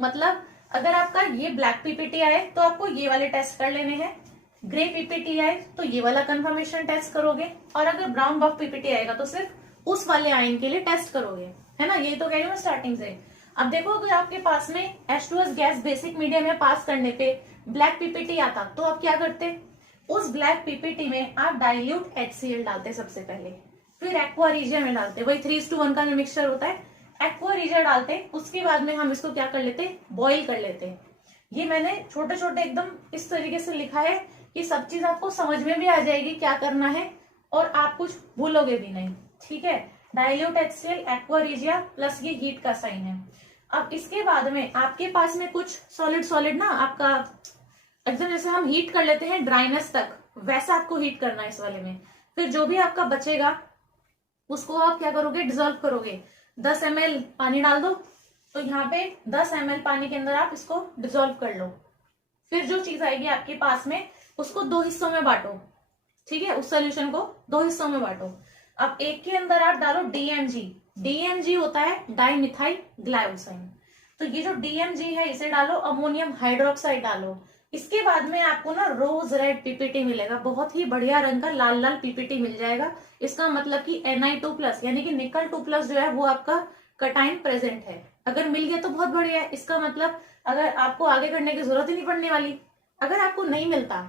मतलब अगर आपका ये ब्लैक पीपीटी आए तो आपको ये वाले टेस्ट कर लेने हैं, ग्रे पीपीटी आए तो ये वाला कंफर्मेशन टेस्ट करोगे, और अगर ब्राउन बफ पीपीटी आएगा तो सिर्फ उस वाले आयन के लिए टेस्ट करोगे, है ना। ये तो कह रही हूँ स्टार्टिंग से। अब देखो अगर आपके पास में H2S गैस बेसिक मीडियम में पास करने पे ब्लैक पीपीटी आता तो आप क्या करते, उस ब्लैक पीपीटी में आप डाइल्यूट HCl डालते सबसे पहले, फिर एक्वा रीजिया में डालते, वही 3:1 का जो मिक्सचर होता है, एक्वा रीजिया डालते, उसके बाद में हम इसको क्या कर लेते, बॉईल कर लेते। ये मैंने छोटे छोटे एकदम इस तरीके से लिखा है कि सब चीज आपको समझ में भी आ जाएगी क्या करना है, और आप कुछ भूलोगे भी नहीं। ठीक है, dilute HCl, aqua regia plus ये हीट का साइन है। अब इसके बाद में आपके पास में कुछ सॉलिड ना आपका एकदम जैसे हम हीट कर लेते हैं ड्राइनेस तक, वैसा आपको हीट करना है इस वाले में। फिर जो भी आपका बचेगा उसको आप क्या करोगे, डिसॉल्व करोगे। 10 ml पानी डाल दो, तो यहाँ पे 10 ml पानी के अंदर आप इसको डिसॉल्व कर लो। फिर जो चीज आएगी आपके पास में उसको 2 हिस्सों में बांटो। ठीक है, उस सोल्यूशन को 2 हिस्सों में बांटो। अब एक के अंदर आप डालो DMG। DMG होता है डाइमिथाइल ग्लाइकोसाइड। तो ये जो DMG है इसे डालो, अमोनियम हाइड्रोक्साइड डालो। इसके बाद में आपको ना रोज रेड पीपीटी मिलेगा, बहुत ही बढ़िया रंग का लाल पीपीटी मिल जाएगा। इसका मतलब कि Ni2+ यानी कि निकल 2+ जो है वो आपका कटाइन प्रेजेंट है। अगर मिल गया तो बहुत बढ़िया है, इसका मतलब अगर आपको आगे करने की जरूरत ही नहीं पड़ने वाली। अगर आपको नहीं मिलता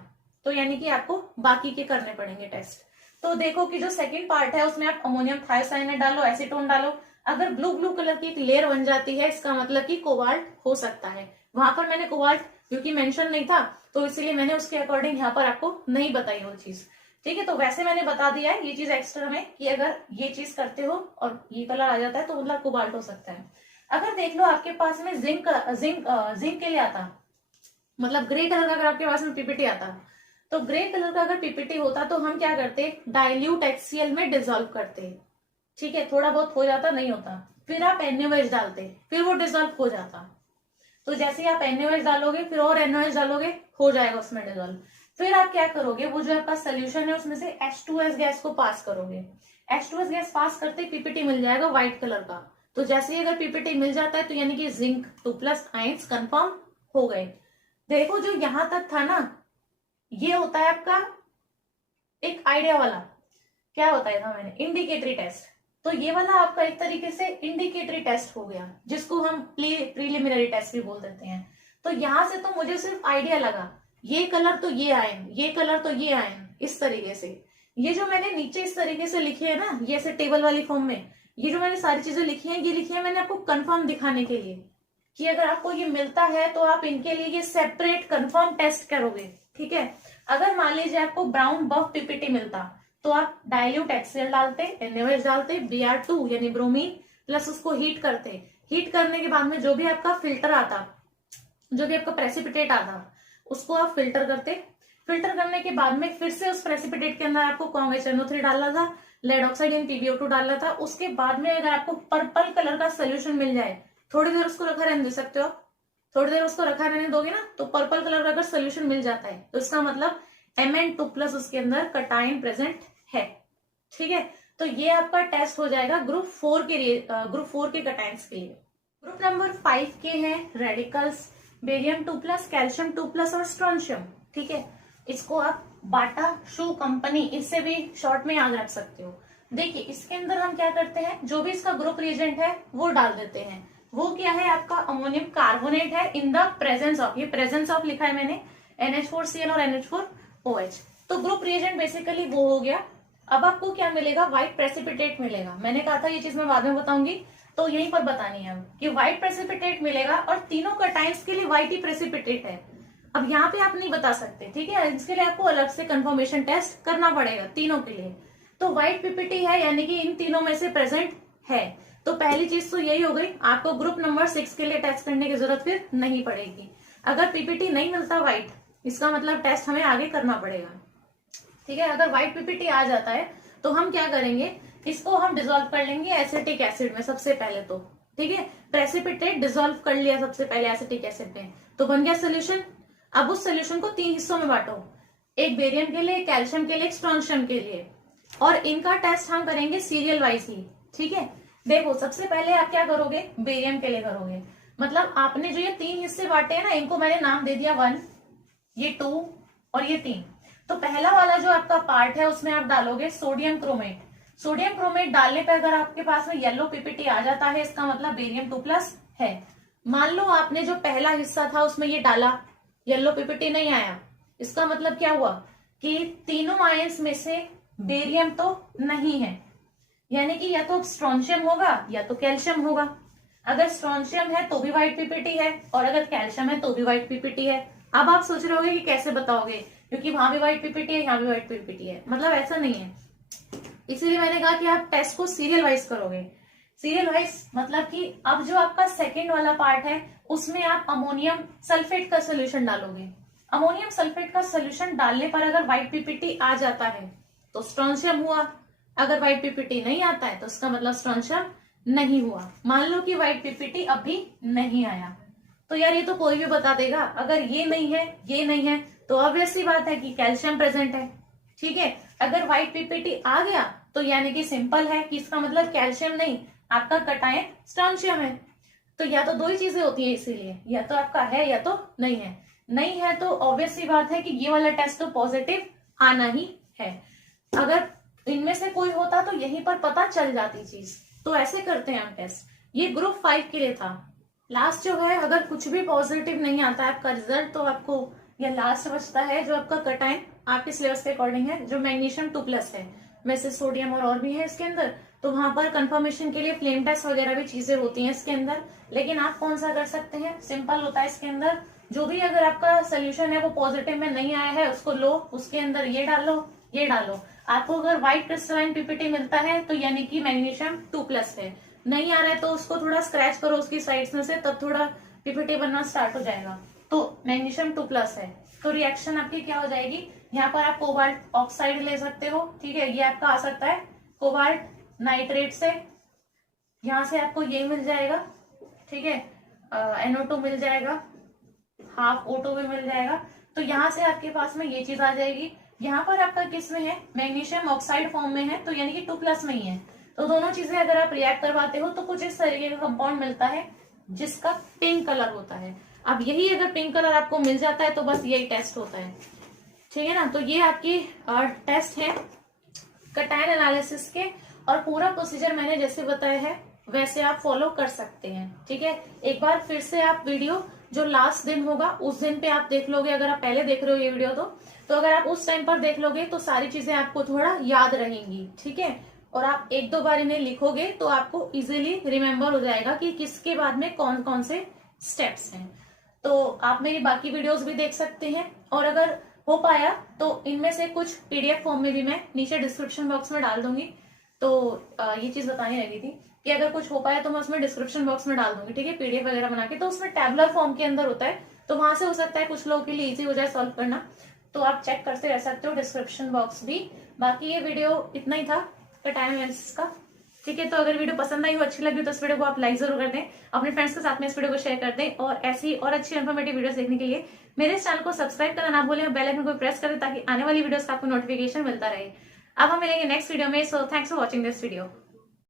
तो यानी कि आपको बाकी के करने पड़ेंगे टेस्ट। तो देखो कि जो सेकंड पार्ट है उसमें आप अमोनियम थायोसाइनेट डालो, एसीटोन डालो। अगर ब्लू कलर की एक लेयर बन जाती है, इसका मतलब कि कोबाल्ट हो सकता है। वहां पर मैंने कोबाल्ट क्योंकि मेंशन नहीं था तो इसलिए मैंने उसके अकॉर्डिंग यहाँ पर आपको नहीं बताई वो चीज। ठीक है, तो वैसे मैंने बता दिया है ये चीज एक्स्ट्रा में कि अगर ये चीज करते हो और ये कलर आ जाता है तो मतलब कोबाल्ट हो सकता है। अगर देख लो आपके पास में जिंक के लिए आता, मतलब ग्रे कलर का अगर आपके पास में पीपीटी आता, तो ग्रे कलर का अगर पीपीटी होता तो हम क्या करते, डाइल्यूट HCl में डिसॉल्व करते। ठीक है, थोड़ा बहुत हो जाता, नहीं होता, फिर आप NaOH डालते, फिर वो डिसॉल्व हो जाता। तो जैसे ही आप NaOH डालोगे फिर और NaOH डालोगे, हो जाएगा उसमें डिसॉल्व। फिर आप क्या करोगे, वो जो आपका सोल्यूशन है उसमें से H2S गैस को पास करोगे। H2S गैस पास करते पीपीटी मिल जाएगा व्हाइट कलर का। तो जैसे ही अगर पीपीटी मिल जाता है तो यानी कि जिंक 2+ आयंस कंफर्म हो गए। देखो जो यहां तक था ना, ये होता है आपका एक आइडिया वाला, क्या बताया था मैंने, इंडिकेटरी टेस्ट। तो ये वाला आपका एक तरीके से इंडिकेटरी टेस्ट हो गया, जिसको हम प्रीलिमिनरी टेस्ट भी बोल देते हैं। तो यहां से तो मुझे सिर्फ आइडिया लगा, ये कलर तो ये आयन, ये कलर तो ये आयन, इस तरीके से। ये जो मैंने नीचे इस तरीके से लिखी है ना, ये ऐसे टेबल वाली फॉर्म में, ये जो मैंने सारी चीजें लिखी है, ये लिखी है मैंने आपको कंफर्म दिखाने के लिए कि अगर आपको ये मिलता है तो आप इनके लिए ये सेपरेट कंफर्म टेस्ट करोगे। ठीक है, अगर मान लीजिए आपको ब्राउन बफ पीपीटी मिलता तो आप डाइल्यूट HCl डालते, NaOH डालते, Br2 यानी ब्रोमीन प्लस उसको हीट करते। हीट करने के बाद में जो भी आपका फिल्टर आता, जो भी आपका प्रेसिपिटेट आता, उसको आप फिल्टर करते। फिल्टर करने के बाद में फिर से उस प्रेसिपिटेट के अंदर आपको CONG-HNO3 डालना था, लेड ऑक्साइड यानी PbO2 डालना था। उसके बाद में अगर आपको पर्पल कलर का सोल्यूशन मिल जाए, थोड़ी देर उसको रखा रहने दे सकते हो, थोड़ी देर उसको रखा रहने दोगे ना, तो पर्पल कलर का अगर सोल्यूशन मिल जाता है तो इसका मतलब Mn2+ उसके अंदर कटायन प्रेजेंट है। ठीक है, तो ये आपका टेस्ट हो जाएगा ग्रुप 4 के लिए, ग्रुप 4 के कटायंस के लिए। ग्रुप नंबर 5 के हैं रेडिकल्स, बेरियम 2+, कैल्शियम 2+ और स्ट्रोंशियम। ठीक है, इसको आप बाटा शू कंपनी, इससे भी शॉर्ट में याद रख सकते हो। देखिए इसके अंदर हम क्या करते हैं, जो भी इसका ग्रुप रिएजेंट है वो डाल देते हैं। वो क्या है, आपका अमोनियम कार्बोनेट है इन द प्रेजेंस ऑफ, ये प्रेजेंस ऑफ लिखा है मैंने, NH4Cl और NH4OH। तो ग्रुप रिएजेंट बेसिकली वो हो गया। अब आपको क्या मिलेगा, व्हाइट प्रेसिपिटेट मिलेगा। मैंने कहा था ये चीज मैं बाद में बताऊंगी, तो यहीं पर बतानी है अब कि व्हाइट प्रेसिपिटेट मिलेगा और तीनों कटाइंस के लिए व्हाइट ही प्रेसिपिटेट है। अब यहाँ पे आप नहीं बता सकते, ठीक है, इसके लिए आपको अलग से कंफर्मेशन टेस्ट करना पड़ेगा तीनों के लिए। तो व्हाइट पीपीटी है यानी कि इन तीनों में से प्रेजेंट है। तो पहली चीज तो यही हो गई, आपको ग्रुप नंबर 6 के लिए टेस्ट करने की जरूरत फिर नहीं पड़ेगी। अगर पीपीटी नहीं मिलता व्हाइट, इसका मतलब टेस्ट हमें आगे करना पड़ेगा। ठीक है, अगर व्हाइट पीपीटी आ जाता है तो हम क्या करेंगे, इसको हम डिसॉल्व कर लेंगे एसिटिक एसिड में सबसे पहले तो। ठीक है, प्रेसिपिटेट डिसॉल्व कर लिया सबसे पहले एसिटिक एसिड में, तो बन गया सोल्यूशन। अब उस सोल्यूशन को 3 हिस्सों में बांटो, एक बेरियम के लिए, कैल्शियम के लिए, एक स्ट्रोंशियम के लिए, और इनका टेस्ट हम करेंगे सीरियल वाइज ही। ठीक है, देखो सबसे पहले आप क्या करोगे, बेरियम के लिए करोगे। मतलब आपने जो ये 3 हिस्से बांटे हैं ना, इनको मैंने नाम दे दिया 1, ये 2 और ये 3। तो पहला वाला जो आपका पार्ट है उसमें आप डालोगे सोडियम क्रोमेट। सोडियम क्रोमेट डालने पर अगर आपके पास में येलो पीपीटी आ जाता है, इसका मतलब बेरियम 2+ है। मान लो आपने जो पहला हिस्सा था उसमें ये डाला, येलो पीपीटी नहीं आया, इसका मतलब क्या हुआ कि तीनों आयंस में से बेरियम तो नहीं है, यानी कि या तो स्ट्रोंशियम होगा या तो कैल्शियम होगा। अगर स्ट्रोंशियम है तो भी व्हाइट पीपीटी है, और अगर कैल्शियम है तो भी व्हाइट पीपीटी है। अब आप सोच रहे होगे कि कैसे बताओगे, क्योंकि वहां भी व्हाइट पीपीटी है, यहाँ भी व्हाइट पीपीटी है, मतलब ऐसा नहीं है। इसीलिए मैंने कहा कि आप टेस्ट को सीरियल वाइज करोगे। सीरियल वाइज मतलब कि अब जो आपका सेकेंड वाला पार्ट है उसमें आप अमोनियम सल्फेट का सोल्यूशन डालोगे। अमोनियम सल्फेट का सोल्यूशन डालने पर अगर व्हाइट पीपीटी आ जाता है तो स्ट्रोंशियम हुआ, अगर व्हाइट पीपीटी नहीं आता है तो उसका मतलब स्ट्रोंशियम नहीं हुआ। मान लो कि व्हाइट पीपीटी अभी नहीं आया, तो यार ये तो कोई भी बता देगा, अगर ये नहीं है, ये नहीं है, तो ऑब्वियस सी बात है कि कैल्शियम प्रेजेंट है। ठीक है, अगर व्हाइट पीपीटी आ गया तो यानी कि सिंपल है कि इसका मतलब कैल्शियम नहीं, आपका कटायन स्ट्रोंशियम है। तो या तो दो ही चीजें होती है, इसीलिए या तो आपका है या तो नहीं है। नहीं है तो ऑब्वियस सी बात है कि ये वाला टेस्ट तो पॉजिटिव आना ही है। अगर इनमें से कोई होता तो यहीं पर पता चल जाती चीज। तो ऐसे करते हैं हम टेस्ट। ये ग्रुप 5 के लिए था। लास्ट जो है, अगर कुछ भी पॉजिटिव नहीं आता है आपका रिजल्ट, तो आपको यह लास्ट बचता है जो आपका कटायन आपके सिलेबस के अकॉर्डिंग है, जो मैग्नीशियम 2+ है। वैसे सोडियम और भी है इसके अंदर, तो वहां पर कंफर्मेशन के लिए फ्लेम टेस्ट वगैरह भी चीजें होती हैं इसके अंदर। लेकिन आप कौन सा कर सकते हैं, सिंपल होता है इसके अंदर, जो भी अगर आपका सोल्यूशन है वो पॉजिटिव में नहीं आया है उसको लो, उसके अंदर ये डालो, ये डालो। आपको अगर व्हाइट क्रिस्टलाइन पीपीटी मिलता है तो यानी कि मैग्नीशियम 2+ है। नहीं आ रहा है तो उसको थोड़ा स्क्रैच करो उसकी साइड्स में से, तब थोड़ा पीपीटी बनना स्टार्ट हो जाएगा। तो मैग्नीशियम 2+ है, तो रिएक्शन आपकी क्या हो जाएगी, यहाँ पर आप कोबाल्ट ऑक्साइड ले सकते हो। ठीक है, ये आपका आ सकता है कोबाल्ट नाइट्रेट से, यहाँ से आपको ये मिल जाएगा। ठीक है, NO2 मिल जाएगा, हाफ O2 भी मिल जाएगा। तो यहाँ से आपके पास में ये चीज आ जाएगी। यहाँ पर आपका किस में है, मैग्नीशियम ऑक्साइड फॉर्म में है, तो यानी कि 2+ में ही है। तो दोनों चीजें अगर आप रिएक्ट करवाते हो तो कुछ इस तरीके का कंपाउंड मिलता है जिसका पिंक कलर होता है। अब यही अगर पिंक कलर आपको मिल जाता है तो बस यही टेस्ट होता है, ठीक है ना। तो ये आपकी टेस्ट है कटायन एनालिसिस के, और पूरा प्रोसीजर मैंने जैसे बताया है वैसे आप फॉलो कर सकते हैं, ठीक है। एक बार फिर से आप वीडियो जो लास्ट दिन होगा उस दिन पे आप देख लोगे, अगर आप पहले देख रहे हो ये वीडियो तो अगर आप उस टाइम पर देख लोगे तो सारी चीजें आपको थोड़ा याद रहेंगी, ठीक है। और आप 1-2 बार इन्हें लिखोगे तो आपको इजीली रिमेम्बर हो जाएगा कि किसके बाद में कौन कौन से स्टेप्स हैं। तो आप मेरी बाकी वीडियोस भी देख सकते हैं, और अगर हो पाया तो इनमें से कुछ PDF फॉर्म में भी मैं नीचे डिस्क्रिप्शन बॉक्स में डाल दूंगी। तो ये चीज बतानी लगी थी कि अगर कुछ हो पाया तो मैं उसमें डिस्क्रिप्शन बॉक्स में डाल दूंगी, ठीक है, PDF वगैरह बना के। तो उसमें टैबुलर फॉर्म के अंदर होता है, तो वहां से हो सकता है कुछ लोगों के लिए इजी हो जाए सॉल्व करना, तो आप चेक करते रह सकते हो डिस्क्रिप्शन बॉक्स भी। बाकी ये वीडियो इतना ही था कटायन एनालिसिस का, ठीक है। तो अगर वीडियो पसंद आई हो, अच्छी लगी तो इस वीडियो को आप लाइक जरूर कर दें, अपने फ्रेंड्स के साथ में इस वीडियो को शेयर कर दें, और ऐसी और अच्छी इन्फॉर्मेटिव वीडियोस देखने के लिए मेरे इस चैनल को सब्सक्राइब करना ना भूलें और बेल आइकन को प्रेस करें ताकि आने वाली वीडियोस का आपको नोटिफिकेशन मिलता रहे। अब हम मिलेंगे नेक्स्ट वीडियो में। So thanks for watching this video.